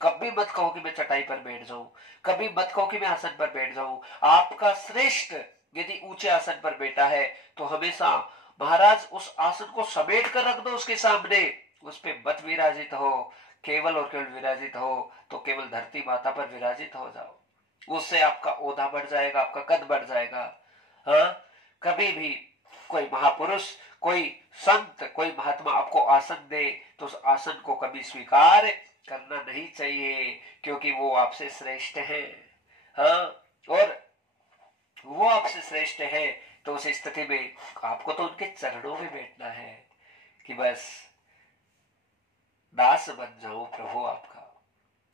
कभी मत कहो कि मैं चटाई पर बैठ जाऊं, कभी मत कहो कि मैं आसन पर बैठ जाऊं। आपका श्रेष्ठ यदि ऊंचे आसन पर बैठा है तो हमेशा महाराज उस आसन को समेट कर रख दो उसके सामने, उस पे मत विराजित हो। केवल और केवल विराजित हो तो केवल धरती माता पर विराजित हो जाओ, उससे आपका ओधा बढ़ जाएगा, आपका कद बढ़ जाएगा। हाँ, कभी भी कोई महापुरुष, कोई संत, कोई महात्मा आपको आसन दे तो उस आसन को कभी स्वीकार करना नहीं चाहिए, क्योंकि वो आपसे श्रेष्ठ है। हाँ, और वो आपसे श्रेष्ठ है तो उस स्थिति में आपको तो उनके चरणों में बैठना है कि बस दास बन जाऊं प्रभु आपका।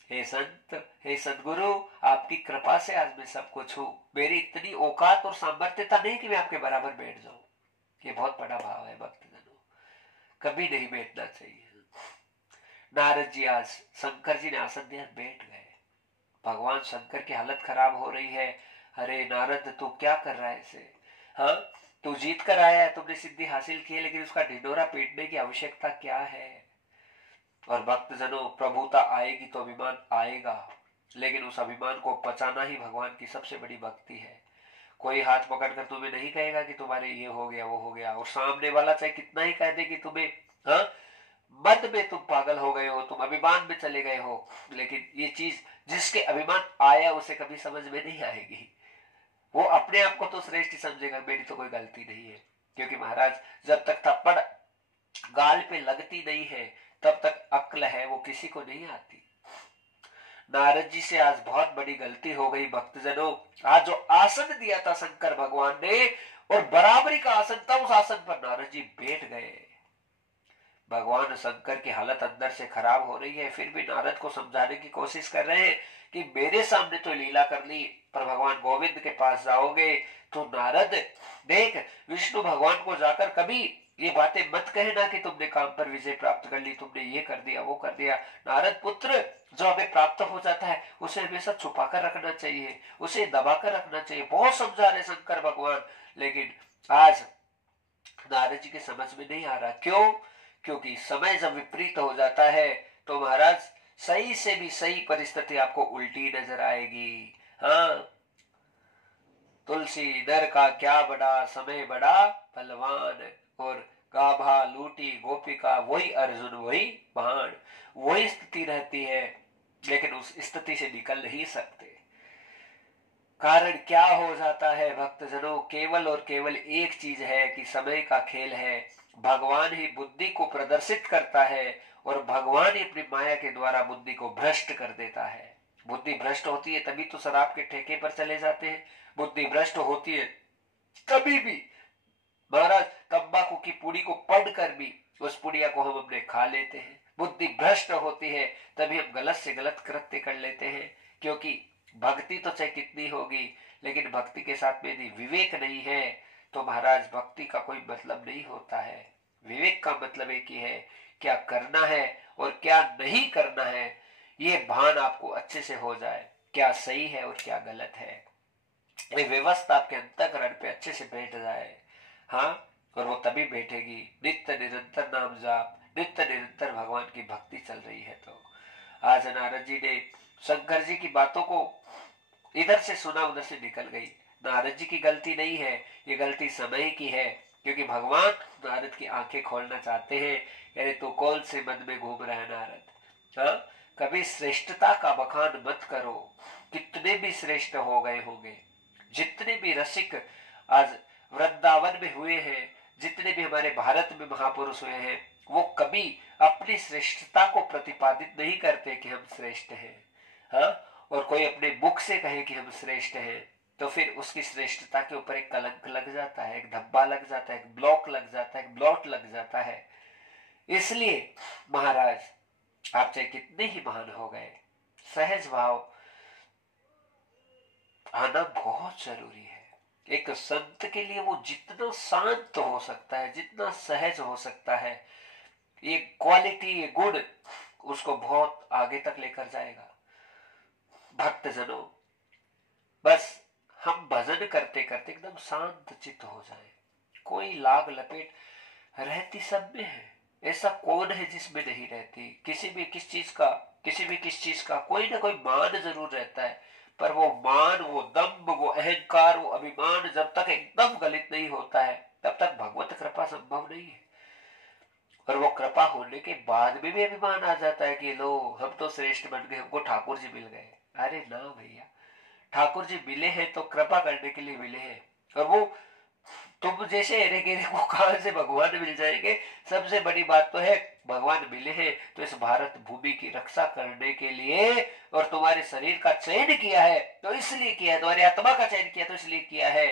हे संत, हे सदगुरु, आपकी कृपा से आज मैं सब कुछ हूं। मेरी इतनी औकात और सामर्थ्यता नहीं कि मैं आपके बराबर बैठ जाऊं। ये बहुत बड़ा भाव है भक्तजनों, कभी नहीं बैठना चाहिए। नारद जी आज शंकर जी ने आसन दिया, बैठ गए। भगवान शंकर की हालत खराब हो रही है। अरे नारद, तू क्या कर रहा है इसे? हाँ, तू जीत कर आया है, तुमने सिद्धि हासिल की है, लेकिन उसका ढिंढोरा पीटने की आवश्यकता क्या है? और भक्तजनों, प्रभुता आएगी तो अभिमान आएगा, लेकिन उस अभिमान को पचाना ही भगवान की सबसे बड़ी भक्ति है। कोई हाथ पकड़कर तुम्हें नहीं कहेगा कि तुम्हारे ये हो गया वो हो गया, और सामने वाला चाहे कितना ही कह दे कि तुम्हें हाँ मद में तुम पागल हो गए हो, तुम अभिमान में चले गए हो, लेकिन ये चीज जिसके अभिमान आया उसे कभी समझ में नहीं आएगी। वो अपने आप को तो श्रेष्ठ समझेगा, मेरी तो कोई गलती नहीं है। क्योंकि महाराज, जब तक थप्पड़ गाल पे लगती नहीं है तब तक अक्ल है वो किसी को नहीं आती। नारद जी से आज बहुत बड़ी गलती हो गई भक्तजनों। आज जो आसन दिया था शंकर भगवान ने, और बराबरी का आसन था, उस आसन पर नारद जी बैठ गए। भगवान शंकर की हालत अंदर से खराब हो रही है, फिर भी नारद को समझाने की कोशिश कर रहे हैं कि मेरे सामने तो लीला कर ली, पर भगवान गोविंद के पास जाओगे तो नारद देख, विष्णु भगवान को जाकर कभी ये बातें मत कहना कि तुमने काम पर विजय प्राप्त कर ली, तुमने ये कर दिया वो कर दिया। नारद पुत्र, जो हमें प्राप्त हो जाता है उसे हमेशा छुपा कर रखना चाहिए, उसे दबा कर रखना चाहिए। बहुत समझा रहे शंकर भगवान, लेकिन आज नारद जी के समझ में नहीं आ रहा। क्यों? क्योंकि समय जब विपरीत हो जाता है तो महाराज सही से भी सही परिस्थिति आपको उल्टी नजर आएगी। हाँ, तुलसी नर का क्या बड़ा, समय बड़ा बलवान, और गाभा लूटी गोपिका, वही अर्जुन वही बाण। वही स्थिति रहती है, लेकिन उस स्थिति से निकल नहीं सकते। कारण क्या हो जाता है भक्तजनों? केवल और केवल एक चीज है कि समय का खेल है। भगवान ही बुद्धि को प्रदर्शित करता है, और भगवान ही अपनी माया के द्वारा बुद्धि को भ्रष्ट कर देता है। बुद्धि भ्रष्ट होती है तभी तो शराब के ठेके पर चले जाते हैं। बुद्धि भ्रष्ट होती है कभी भी महाराज तंबाकू की पुड़ी को पढ़कर भी उस पुड़िया को हम अपने खा लेते हैं। बुद्धि भ्रष्ट होती है तभी हम गलत से गलत कृत्य कर लेते हैं। क्योंकि भक्ति तो चाहे कितनी होगी, लेकिन भक्ति के साथ में यदि विवेक नहीं है तो महाराज भक्ति का कोई मतलब नहीं होता है। विवेक का मतलब एक ही है, क्या करना है और क्या नहीं करना है, ये भान आपको अच्छे से हो जाए, क्या सही है और क्या गलत है, ये व्यवस्था आपके अंतःकरण पे अच्छे से बैठ जाए। हाँ, और वो तभी बैठेगी नित्य निरंतर नाम जाप, नित्य निरंतर भगवान की भक्ति चल रही है। तो आज नारद जी ने शंकर जी की बातों को इधर से सुना उधर से निकल गई। नारद जी की गलती नहीं है, ये गलती समय की है, क्योंकि भगवान नारद की आंखें खोलना चाहते हैं। अरे तू कौन से मन में घूम रहा है नारद? हाँ, कभी श्रेष्ठता का बखान मत करो। कितने भी श्रेष्ठ हो गए होंगे, जितने भी रसिक आज वृंदावन में हुए हैं, जितने भी हमारे भारत में महापुरुष हुए हैं, वो कभी अपनी श्रेष्ठता को प्रतिपादित नहीं करते कि हम श्रेष्ठ हैं। हाँ, और कोई अपने मुख से कहे कि हम श्रेष्ठ हैं तो फिर उसकी श्रेष्ठता के ऊपर एक कलंक लग जाता है, एक धब्बा लग जाता है, एक ब्लॉक लग जाता है, एक ब्लॉट लग जाता है। इसलिए महाराज आप चाहे कितने ही महान हो गए, सहज भाव आना बहुत जरूरी है। एक संत के लिए वो जितना शांत हो सकता है, जितना सहज हो सकता है, ये क्वालिटी, ये गुण उसको बहुत आगे तक लेकर जाएगा। भक्तजनों, बस हम भजन करते करते एकदम शांत चित्त हो जाए। कोई लाग लपेट रहती सब में है, ऐसा कौन है जिसमें नहीं रहती? किसी भी किस चीज का कोई ना कोई मान जरूर रहता है, पर वो मान, वो दम्भ, वो अहंकार, वो अभिमान जब तक एकदम गलित नहीं होता है तब तक भगवत कृपा संभव नहीं है। और वो कृपा होने के बाद में भी अभिमान आ जाता है कि लो हम तो श्रेष्ठ बन गए, हमको ठाकुर जी मिल गए। अरे ना भैया, ठाकुर जी मिले हैं तो कृपा करने के लिए मिले हैं, और वो तुम जैसे हेरे गेरे को कहां से भगवान मिल जाएंगे। सबसे बड़ी बात तो है भगवान मिले हैं तो इस भारत भूमि की रक्षा करने के लिए, और तुम्हारे शरीर का चयन किया है तो इसलिए किया है, तुम्हारी आत्मा का चयन किया तो इसलिए किया है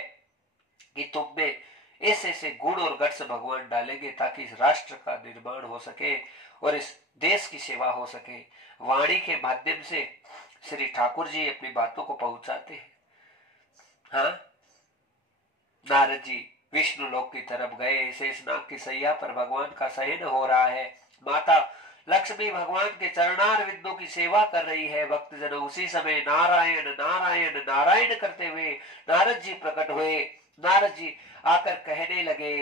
कि तुम में ऐसे ऐसे गुण और गट्स भगवान डालेंगे ताकि इस राष्ट्र का निर्माण हो सके और इस देश की सेवा हो सके। वाणी के माध्यम से श्री ठाकुर जी अपनी बातों को पहुंचाते हैं। हाँ, नारद जी विष्णु लोक की तरफ गए, शेषनाग की सैया पर भगवान का शयन हो रहा है, माता लक्ष्मी भगवान के चरणार विंदों की सेवा कर रही है। भक्तजन उसी समय नारायण नारायण नारायण करते हुए नारद जी प्रकट हुए। नारद जी आकर कहने लगे,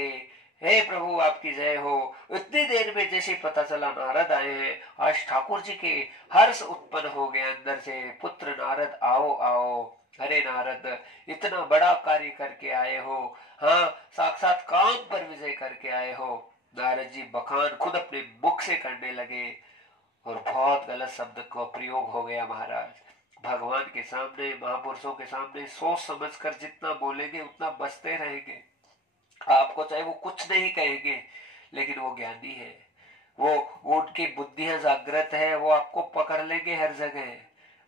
हे प्रभु आपकी जय हो। इतनी देर में जैसे पता चला नारद आए हैं, आज ठाकुर जी के हर्ष उत्पन्न हो गया अंदर से, पुत्र नारद आओ आओ। अरे नारद इतना बड़ा कार्य करके आए हो, हाँ साक्षात काम पर विजय करके आए हो। नारद जी बखान खुद अपने मुख से करने लगे और बहुत गलत शब्द का प्रयोग हो गया महाराज। भगवान के सामने महापुरुषों के सामने सोच समझ कर जितना बोलेंगे उतना बचते रहेंगे। आपको चाहे वो कुछ नहीं कहेंगे लेकिन वो ज्ञानी है, वो उनकी बुद्धियां जागृत है, वो आपको पकड़ लेंगे हर जगह,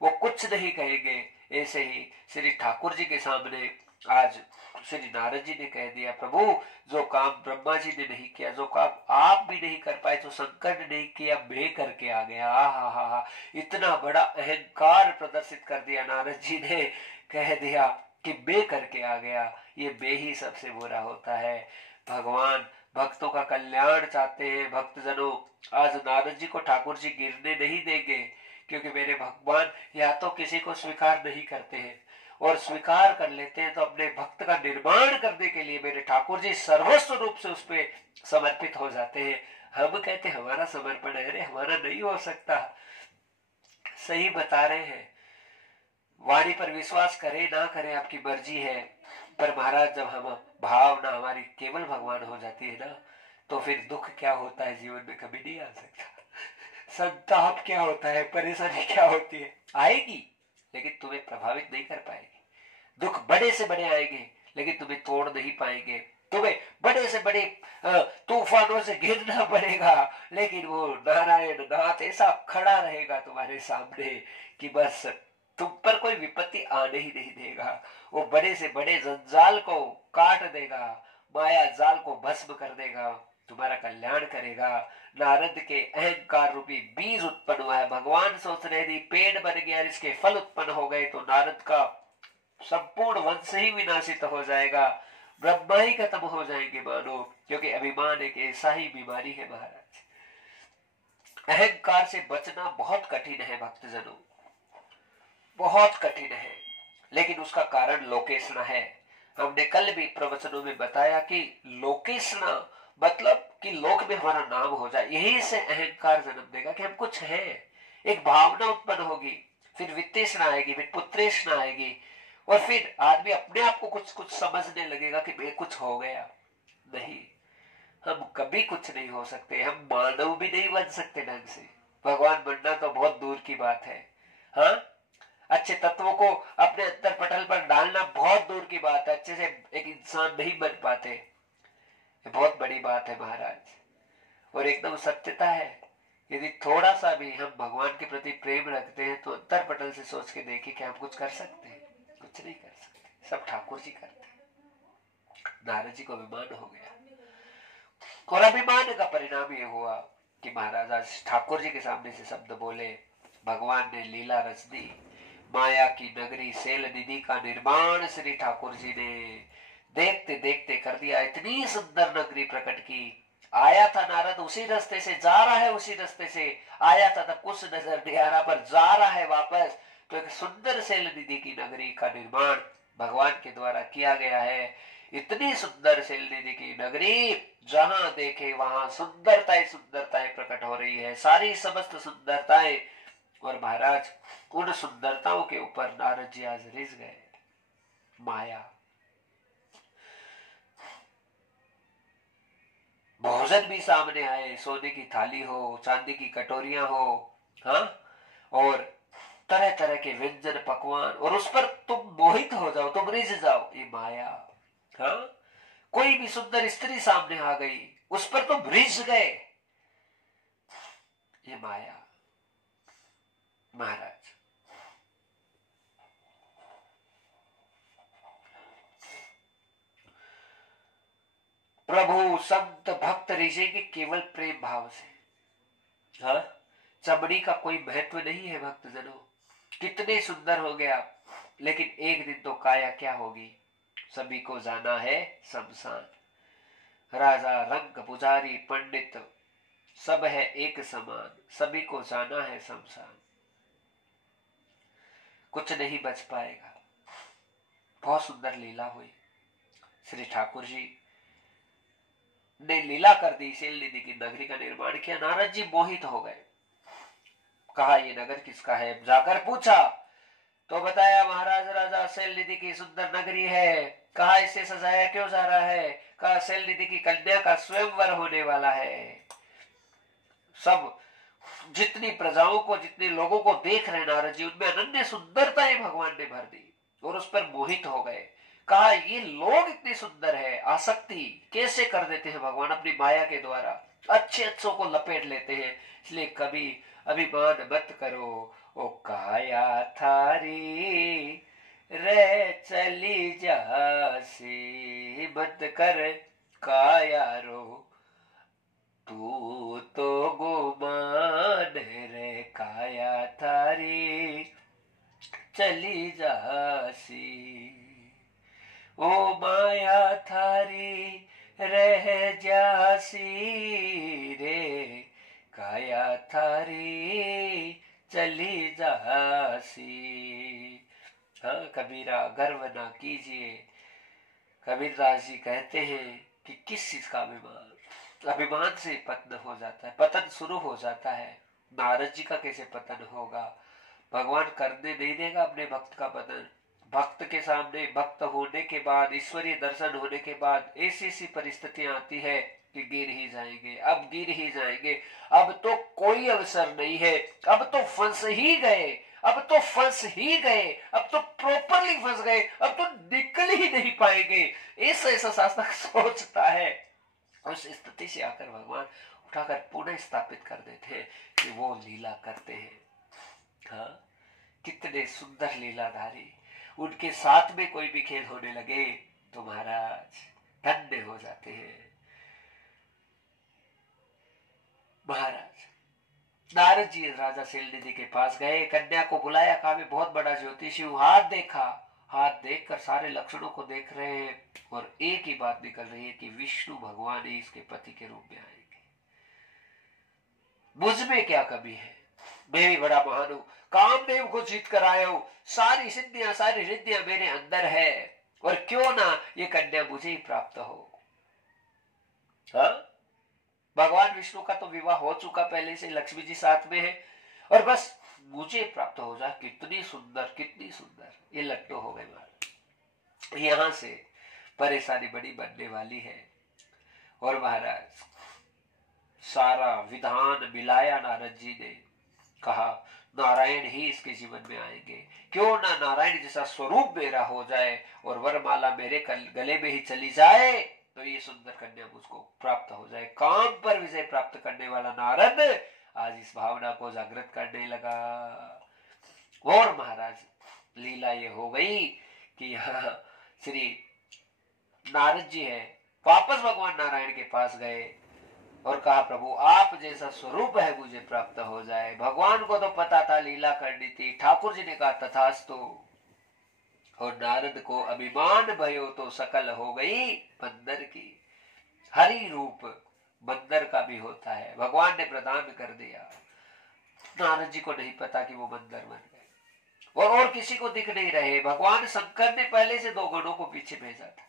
वो कुछ नहीं कहेंगे। ऐसे ही श्री ठाकुर जी के सामने आज श्री नारद जी ने कह दिया, प्रभु जो काम ब्रह्मा जी ने नहीं किया, जो काम आप भी नहीं कर पाए, जो शंकर ने नहीं किया, मैं करके आ गया। हा हा हा, इतना बड़ा अहंकार प्रदर्शित कर दिया नारद जी ने, कह दिया कि मैं करके आ गया। ये मैं ही सबसे बुरा होता है। भगवान भक्तों का कल्याण चाहते हैं। भक्तजनों आज नारद जी को ठाकुर जी गिरने नहीं देंगे, क्योंकि मेरे भगवान या तो किसी को स्वीकार नहीं करते हैं और स्वीकार कर लेते हैं तो अपने भक्त का निर्माण करने के लिए मेरे ठाकुर जी सर्वस्व रूप से उस पर समर्पित हो जाते हैं। हम कहते हमारा समर्पण है, अरे हमारा नहीं हो सकता। सही बता रहे हैं, वाणी पर विश्वास करे ना करे आपकी मर्जी है, पर महाराज जब हम भावना हमारी केवल भगवान हो जाती है ना, तो फिर दुख क्या होता है जीवन में कभी नहीं आ सकता। संताप क्या होता है, परेशानी क्या होती है, आएगी लेकिन तुम्हें प्रभावित नहीं कर पाएगी। दुख बड़े से बड़े आएंगे लेकिन तुम्हें तोड़ नहीं पाएंगे। तुम्हें बड़े से बड़े तूफानों से घिरना पड़ेगा लेकिन वो नारायण नाथ ऐसा खड़ा रहेगा तुम्हारे सामने कि बस तुम पर कोई विपत्ति आने ही नहीं देगा। वो बड़े से बड़े जंजाल को काट देगा, माया जाल को भस्म कर देगा, तुम्हारा कल्याण करेगा। नारद के अहंकार रूपी बीज उत्पन्न हुआ है, भगवान सोच रहे थे पेड़ बन गया, इसके फल उत्पन्न हो गए तो नारद का संपूर्ण वंश ही विनाशित हो जाएगा, ब्रह्मा ही खत्म हो जाएंगे मानो। क्योंकि अभिमान एक ऐसा ही बीमारी है महाराज। अहंकार से बचना बहुत कठिन है भक्तजनों, बहुत कठिन है, लेकिन उसका कारण लोकेशना है। हमने कल भी प्रवचनों में बताया कि लोकेशना मतलब कि लोक में हमारा नाम हो जाए, यही से अहंकार जन्म देगा कि हम कुछ हैं। एक भावना उत्पन्न होगी, फिर वित्तेषणा आएगी, फिर पुत्रेषणा आएगी, और फिर आदमी अपने आप को कुछ कुछ समझने लगेगा कि मैं कुछ हो गया। नहीं, हम कभी कुछ नहीं हो सकते, हम मानव भी नहीं बन सकते ढंग से। भगवान बनना तो बहुत दूर की बात है। हाँ, अच्छे तत्वों को अपने अंतर पटल पर डालना बहुत दूर की बात है, अच्छे से एक इंसान नहीं बन पाते, ये बहुत बड़ी बात है महाराज। और एकदम सत्यता है, यदि थोड़ा सा भी हम भगवान के प्रति प्रेम रखते हैं तो अंतर पटल से सोच के देखिए कि हम कुछ कर सकते हैं, कुछ नहीं कर सकते, सब ठाकुर जी करते हैं। नारद जी को अभिमान हो गया और अभिमान का परिणाम ये हुआ कि महाराज आज ठाकुर जी के सामने से शब्द बोले, भगवान ने लीला रच दी, माया की नगरी सेल निधि का निर्माण श्री ठाकुर जी ने देखते देखते कर दिया। इतनी सुंदर नगरी प्रकट की। आया था नारद उसी रास्ते से, जा रहा है उसी रास्ते से, आया था तब कुछ नजर नहीं आ रहा, पर जा रहा है वापस, तो एक सुंदर सेल निधि की नगरी का निर्माण भगवान के द्वारा किया गया है। इतनी सुंदर सेल निधि की नगरी, जहां देखे वहां सुंदरताएं सुंदरताएं प्रकट हो रही है, सारी समस्त सुंदरताएं। और महाराज उन सुंदरताओं के ऊपर नारद जी आज रिझ गए। माया, भोजन भी सामने आए, सोने की थाली हो, चांदी की कटोरियां हो, हाँ, और तरह तरह के व्यंजन पकवान, और उस पर तुम मोहित हो जाओ, तुम रिझ जाओ, ये माया। हाँ, कोई भी सुंदर स्त्री सामने आ गई, उस पर तो ब्रिज गए। ये माया। महाराज प्रभु संत भक्त रिझेंगे केवल प्रेम भाव से। हाँ, चमड़ी का कोई महत्व नहीं है भक्तजनों। कितने सुंदर हो गया, लेकिन एक दिन तो काया क्या होगी। सभी को जाना है शमशान। राजा रंग पुजारी पंडित सब है एक समान, सभी को जाना है शमशान। कुछ नहीं बच पाएगा। बहुत सुंदर लीला हुई। श्री ठाकुर जी ने लीला कर दी, शैल निधि की नगरी का निर्माण किया। नारद जी मोहित हो गए। कहा ये नगर किसका है? जाकर पूछा तो बताया महाराज राजा शैल निधि की सुंदर नगरी है। कहा इसे सजाया क्यों जा रहा है? कहा शैल निधि की कन्या का स्वयंवर होने वाला है। सब जितनी प्रजाओं को, जितने लोगों को देख रहे नारद जी, उनमें अनन्य सुंदरताएं भगवान ने भर दी और उस पर मोहित हो गए। कहा ये लोग इतने सुंदर है, आसक्ति कैसे कर देते हैं भगवान अपनी माया के द्वारा, अच्छे अच्छों को लपेट लेते हैं। इसलिए कभी अभिमान मत करो, ओ काया थारी रे चली जासी, मत कर काया रो तू तो गुमान रे, काया थारी चली जासी। ओ माया थारी रह जासी रे, काया थारी चली जासी। हाँ कबीरा, गर्व ना कीजिए। कबीरदास जी कहते हैं कि किस चीज का अभिमान? अभिमान से पतन हो जाता है, पतन शुरू हो जाता है। नारद जी का कैसे पतन होगा? भगवान करने नहीं देगा अपने भक्त का पतन। भक्त के सामने, भक्त होने के बाद, ईश्वरीय दर्शन होने के बाद ऐसी ऐसी परिस्थितियां आती है कि गिर ही जाएंगे, अब गिर ही जाएंगे, अब तो कोई अवसर नहीं है, अब तो फंस ही गए, अब तो फंस ही गए, अब तो प्रॉपरली फंस गए, अब तो निकल ही नहीं पाएंगे। ऐसा ऐसा शासक सोचता है। उस स्थिति से आकर भगवान उठाकर पुनः स्थापित कर देते हैं कि वो लीला करते हैं। हाँ, कितने सुंदर लीलाधारी। उनके साथ में कोई भी खेल होने लगे तो महाराज धन्य हो जाते हैं। महाराज नारद जी राजा शैलनिधि के पास गए, कन्या को बुलाया, कहा मैं बहुत बड़ा ज्योतिषी हूं। हाथ देखा, हाथ देखकर सारे लक्षणों को देख रहे हैं और एक ही बात निकल रही है कि विष्णु भगवान ही इसके पति के रूप में आएंगे। मुझ में क्या कमी है? मैं भी बड़ा महान हूं, कामदेव को जीत कर आया हूं, सारी सिद्धियां सारी रिद्धियां मेरे अंदर है, और क्यों ना ये कन्या मुझे ही प्राप्त हो। हाँ, भगवान विष्णु का तो विवाह हो चुका पहले से, लक्ष्मी जी साथ में है, और बस मुझे प्राप्त हो जाए। कितनी सुंदर, कितनी सुंदर। ये लट्टू हो गए महाराज। यहां से परेशानी बड़ी बनने वाली है। और महाराज सारा विधान मिलाया नारद जी ने, कहा नारायण ही इसके जीवन में आएंगे, क्यों ना नारायण जैसा स्वरूप मेरा हो जाए और वरमाला मेरे गले में ही चली जाए तो ये सुंदर कन्या मुझको प्राप्त हो जाए। काम पर विजय प्राप्त करने वाला नारद आज इस भावना को जागृत करने लगा। और महाराज लीला ये हो गई कि यहाँ श्री नारद जी है, वापस भगवान नारायण के पास गए और कहा प्रभु आप जैसा स्वरूप है मुझे प्राप्त हो जाए। भगवान को तो पता था लीला करनी थी। ठाकुर जी ने कहा तथास्तु। और नारद को अभिमान भयो तो सकल हो गई बंदर की। हरि रूप बंदर का भी होता है, भगवान ने प्रदान कर दिया। नारद जी को नहीं पता कि वो बंदर बन गए और किसी को दिख नहीं रहे। भगवान शंकर ने पहले से 2 गणों को पीछे भेजा था।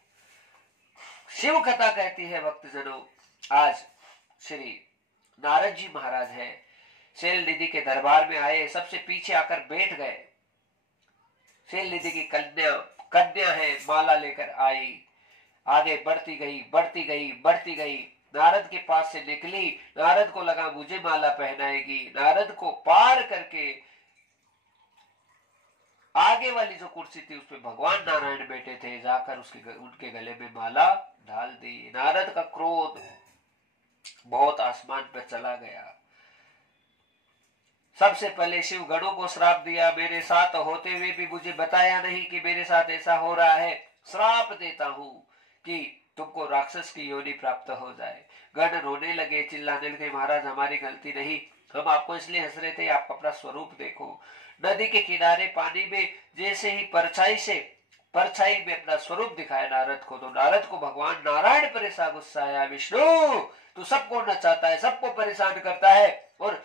शिव कथा कहती है भक्तजनों, आज श्री नारद जी महाराज है, शैलनिधि के दरबार में आए, सबसे पीछे आकर बैठ गए। शैलनिधि की कन्या है, माला लेकर आई, आगे बढ़ती गई, बढ़ती गई, बढ़ती गई, नारद के पास से निकली। नारद को लगा मुझे माला पहनाएगी। नारद को पार करके आगे वाली जो कुर्सी थी उस पे भगवान नारायण बैठे थे, जाकर उनके गले में माला डाल दी। नारद का क्रोध बहुत आसमान पर चला गया। सबसे पहले शिव गणों को श्राप दिया, मेरे साथ होते हुए भी मुझे बताया नहीं कि मेरे साथ ऐसा हो रहा है। श्राप देता हूं कि तुमको राक्षस की योनि प्राप्त हो जाए। गण रोने लगे, चिल्लाने लगे, महाराज हमारी गलती नहीं, हम आपको इसलिए हंस रहे थे, आप अपना स्वरूप देखो। नदी के किनारे पानी में जैसे ही परछाई में अपना स्वरूप दिखाया नारद को, तो नारद को भगवान नारायण पर ऐसा गुस्सा आया, विष्णु तू सबको नचाता है, सबको परेशान करता है और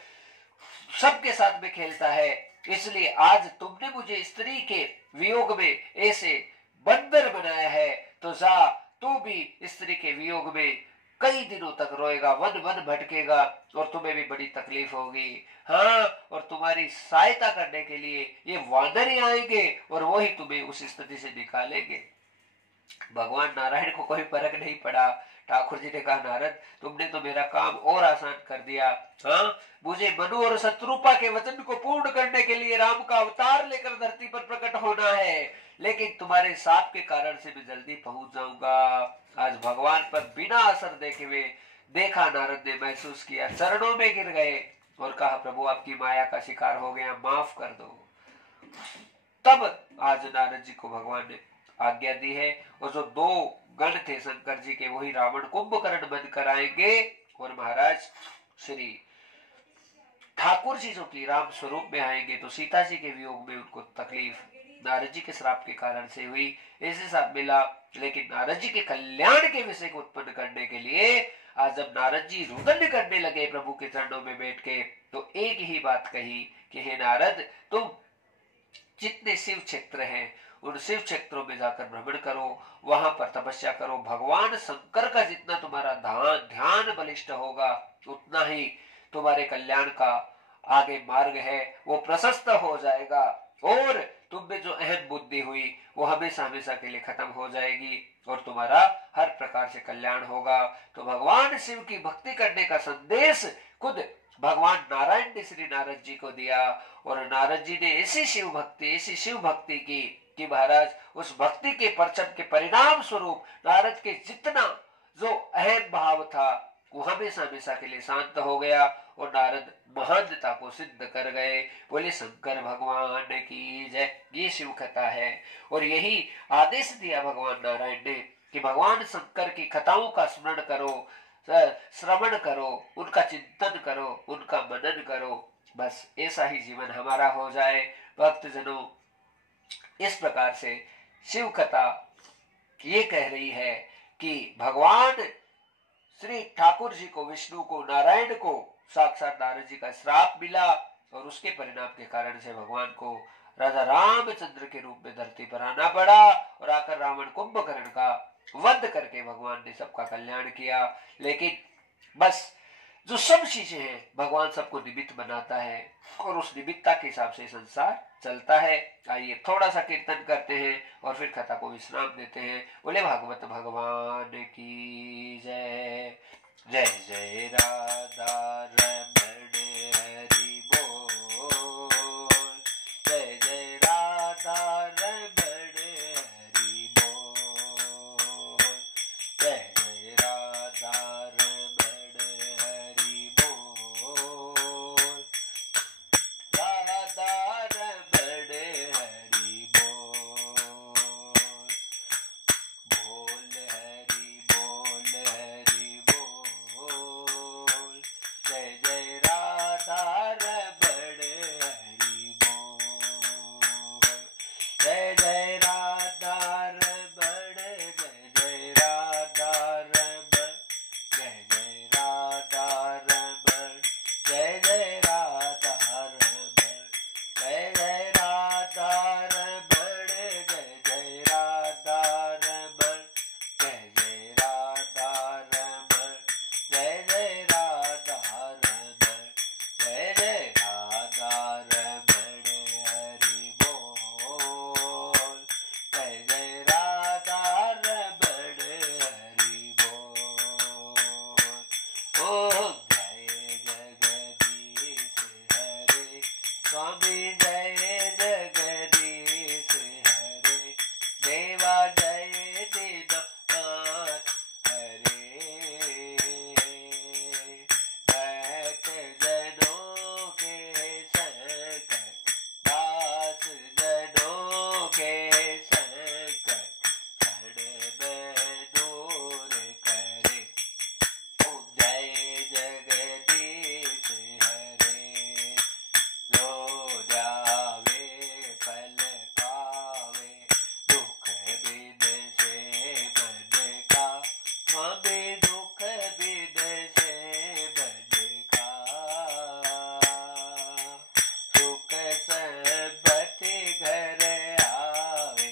सबके साथ में खेलता है, इसलिए आज तुमने मुझे स्त्री के वियोग में ऐसे बंदर बनाया है, तो जा तू भी स्त्री के वियोग में कई दिनों तक रोएगा, वन वन भटकेगा और तुम्हें भी बड़ी तकलीफ होगी। हाँ, और तुम्हारी सहायता करने के लिए ये वानर ही आएंगे और वही तुम्हें उस स्थिति से निकालेंगे। भगवान नारायण को कोई फर्क नहीं पड़ा। ठाकुर जी ने कहा, नारद तुमने तो मेरा काम और आसान कर दिया। हाँ, मुझे मनु और शत्रुपा के वचन को पूर्ण करने के लिए राम का अवतार लेकर धरती पर प्रकट होना है, लेकिन तुम्हारे साप के कारण से मैं जल्दी पहुंच जाऊंगा। आज भगवान पर बिना असर देखे हुए देखा, नारद ने महसूस किया, चरणों में गिर गए और कहा, प्रभु आपकी माया का शिकार हो गया, माफ कर दो। तब आज नारद जी को भगवान ने आज्ञा दी है, और जो दो गण थे शंकर जी के, वही रावण कुंभकर्ण बन कर आएंगे और महाराज श्री ठाकुर जी जो कि राम स्वरूप में आएंगे, तो सीता जी के वियोग में उनको तकलीफ नारद जी के श्राप के कारण से हुई, ऐसे साथ मिला। लेकिन नारद जी के कल्याण के विषय को उत्पन्न करने के लिए आज जब नारद जी रुदन करने लगे प्रभु के चरणों में बैठ के, तो एक ही बात कही कि हे नारद, तुम जितने शिव क्षेत्र हैं उन शिव क्षेत्रों में जाकर भ्रमण करो, वहां पर तपस्या करो। भगवान शंकर का जितना तुम्हारा ध्यान बलिष्ठ होगा, उतना ही तुम्हारे कल्याण का आगे मार्ग है वो प्रशस्त हो जाएगा, और तुम में जो अहम बुद्धि हुई वो हमेशा हमेशा के लिए खत्म हो जाएगी और तुम्हारा हर प्रकार से कल्याण होगा। तो भगवान शिव की भक्ति करने का संदेश खुद भगवान नारायण ने श्री नारद जी को दिया, और नारद जी ने ऐसी शिव भक्ति की कि महाराज उस भक्ति के परचम के परिणाम स्वरूप नारद के जितना जो अहम भाव था वो हमेशा हमेशा के लिए शांत हो गया और नारद महानता को सिद्ध कर गए। बोले शंकर भगवान की जय। ये शिव कथा है, और यही आदेश दिया भगवान नारायण ने कि भगवान शंकर की कथाओं का स्मरण करो, श्रवण करो, उनका चिंतन करो, उनका मनन करो, बस ऐसा ही जीवन हमारा हो जाए। भक्तजनों, इस प्रकार से शिव कथा ये कह रही है कि भगवान श्री ठाकुर जी को, विष्णु को, नारायण को साक्षात नारद जी का श्राप मिला, और उसके परिणाम के कारण से भगवान को राजा रामचंद्र के रूप में धरती पर आना पड़ा, और आकर रावण कुंभकर्ण का वध करके भगवान ने सबका कल्याण किया। लेकिन बस जो सब चीजें हैं भगवान सबको निमित्त बनाता है, और उस निमित्ता के हिसाब से संसार चलता है। आइए थोड़ा सा कीर्तन करते हैं और फिर कथा को विश्राम देते हैं। बोले भागवत भगवान की जय। जय जय राधा रमण हरि बोल, जय जय राधा रमण हरि बोल, जय जय राधा रमण हरि बोल, राधा रमण हरि बोल, बोल हरि बोल, हरि बोल, जय जय शंकर शरण दूर करे। ओम जय जगदीश हरे। लो जावे फल पावे दुख बिद से बन का। स्वामी दुख बिद से बन का। सुख संपत्ति घर आवे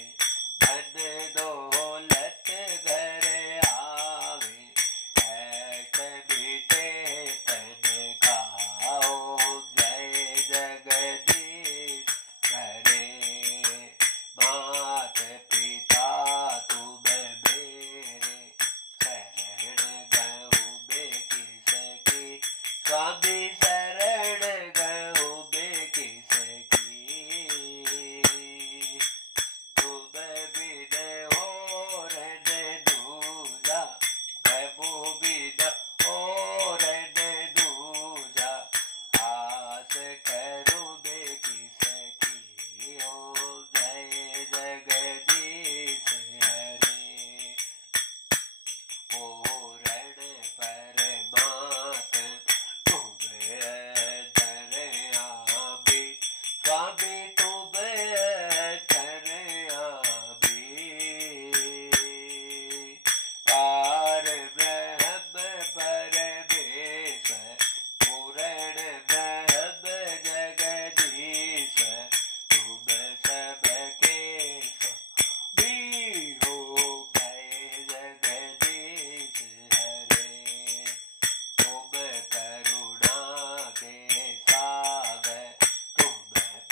धन दौलत घर आवे। कष्ट बीते तन का। ओम जय जगदीश हरे। मात पिता तुम मेरे शरण गहु बेकिस की। स्वामी शरण गहु बेकिस की। तुम बिन और न दूजा प्रभु बिन और न दूजा। आस करो बेकिस की। ओम जय जगदीश हरे। पूरण परमात तुम धरयाबी। स्वामी तुम धरयाबी। पार ब्रह्म परमेश पूरण ब्रह्म जगदीश। तुम सबके भी हो जय जगदीश हरे। तुम करुणा के सागर तुम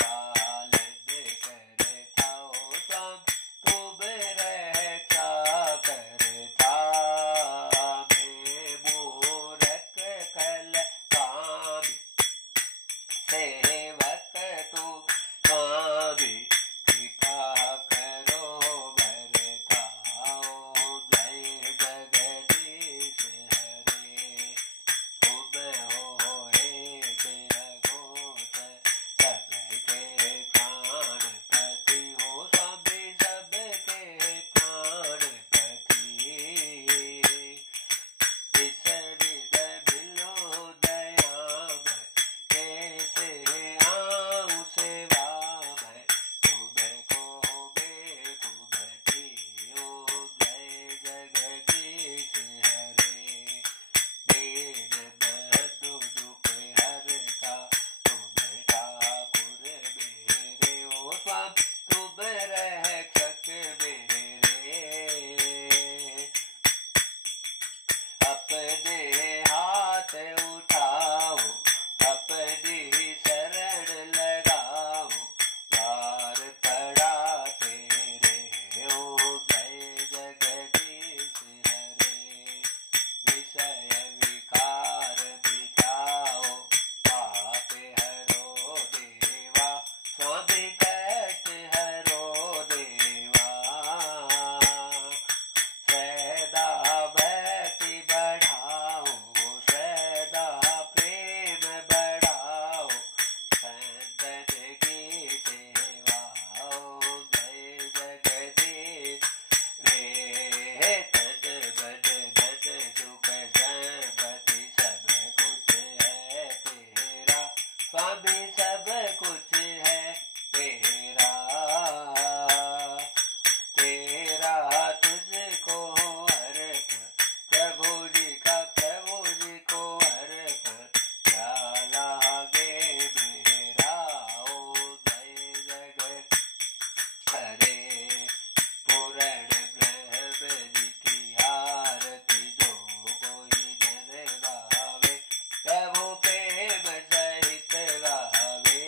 पालन करता हो। तुम रक्षा करता। मैं मूरख कल कामी सेवक तू स्वामी। कृपा करो भरता। ओम जय जगदीश हरे। तुम हो एक रघुत सबके प्राणपति हो। स्वामी सबके प्राणपति। इस विध मिलो दयामय कैसे आऊं सेवा में। तुमको बेकुमति। ओम जय जगदीश हरे। दीन बंधु दुख हरता तुम ठाकुर मेरे। ओ स्वामी तुम रक्षक मेरे। अपने हाथ उठाओ अपनी शरण लगाओ। द्वार पड़ा तेरे। ओम जय जगदीश हरे। विषय विकार मिटाओ पाप हरो देवा। स्वामी कष्ट हरो देवा। सदा भक्ति बढ़ाओ सदा प्रेम बढ़ाओ। संतन की सेवा। ओम जय जगदीश रे। तन मन धन सुख संपत्ति सब कुछ है तेरा। स्वामी सब कुछ है तेरा। तेरा तुझको अर्पण प्रभु जी का। प्रभु जी को अर्पण क्या लागे मेरा। ओम जय जगत हरे। पूरण ब्रह्म जी की आरती जो कोई जन गावे। प्रभु प्रेम सहित गावे।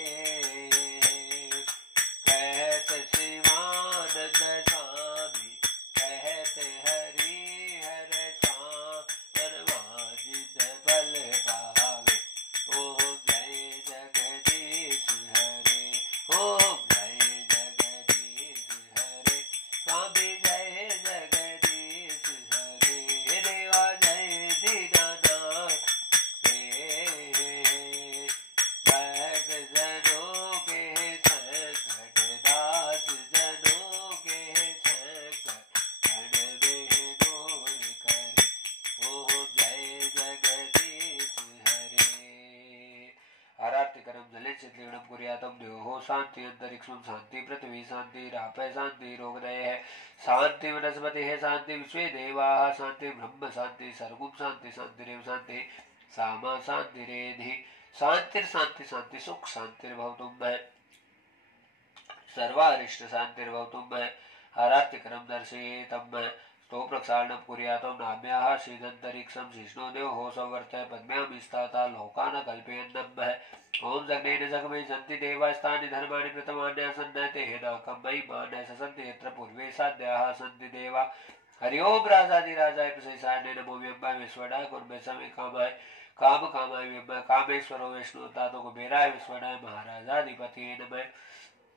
कहत शिवानंद स्वामी कहत हरि हर स्वामी। जिद बल पावे। ओम जय जगदीश हरे। ओम जय जगदीश शांति अंतरिक्षम शांति पृथ्वी शांति रापय शांति रोगदय है शांति वनस्पति है शांति विश्वे देवा शांति ब्रह्म शांति सर्गुम शांति शांतिरेव शांति सामा शांति रेधि शांतिर शांति शांति सुख शांतिर्भवतुम है सर्वारिष्ट शांतिर्भवतुम है हरात्यकरम दर्शयेतम है तो प्रक्षालनम कुर्यातम नाम्याः श्रीदंतरिक्षम शिष्णो देवो संवर्तय पद्म्याम स्थाता लोकान कल्पयन्नम है ओम जगनेन जगमे सन्ति देवास्तानि धर्माणि प्रथमान्यासन्नते हेनाकं मयि मानय ससन्ति यत्र पूर्वे साध्याः सन्ति देवा हरि ओम राजाधिराजाय प्रशंसाय नमो व्यम्बाय विश्वनाय कुर्मे समे काम कामाय व्यम्बाय कामेश्वरो विष्णु तातो कुबेराय विश्वनाय महाराजाधिपति नमः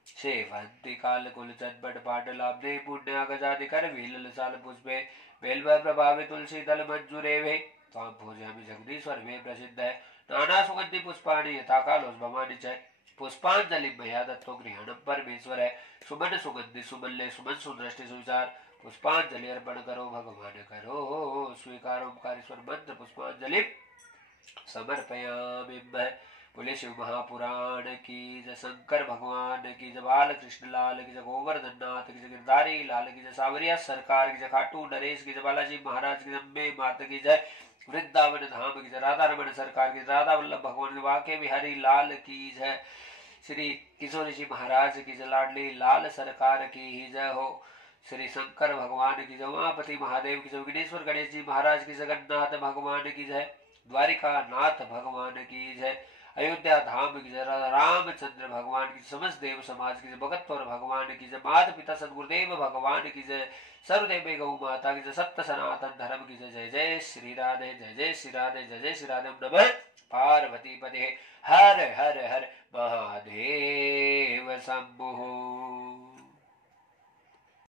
सेवंती काल कुल चटपट पाटलाब्धे पुण्यागजादि कर वील साल पुष्पे बेलव प्रभावे तुलसी दल मंजूरे वे ताम भोजामि जगदीश्वर वे प्रसिद्ध है नाना सुगंधि पुष्पाणि यथा कालोद्भवानि च पुष्पांजलि मया दत्तो गृहणम परमेश्वर है सुमन सुगंधि सुमल्ले सुमन सुदृष्टि सुविचार पुष्पांजलि अर्पण करो भगवान करो स्वीकार ओंकारेश्वर मंत्र पुष्पांजलि समर्पयामि बोले शिव महापुराण की जय शंकर भगवान की जय बाल कृष्ण लाल की जय गोवर्धन नाथ की जय गिरधारी लाल की जय सावरिया सरकार की जय खाटू नरेश की जय बालाजी महाराज की जय माता की जय वृंदावन धाम की जय राधा रमन सरकार की राधा वल्लभ भगवान वाके बिहारी लाल की जय श्री किशोर जी महाराज की जय लाडली लाल सरकार की ही जय हो श्री शंकर भगवान की जय उमापति महादेव की जय विघ्नेश्वर गणेश जी महाराज की जगन्नाथ भगवान की जय द्वारिका नाथ भगवान की जय अयोध्या धाम की जय रामचंद्र भगवान की समस्त देव समाज की जय भगतवर भगवान की जय माता पिता सदगुरुदेव भगवान की जय सर्वदेव गौ माता की जय सत्य सनातन धर्म की जय जय जय श्री राधे जय जय श्री राधे जय जय श्री राधे नमः पार्वती पते हर हर हर महादेव शंभो।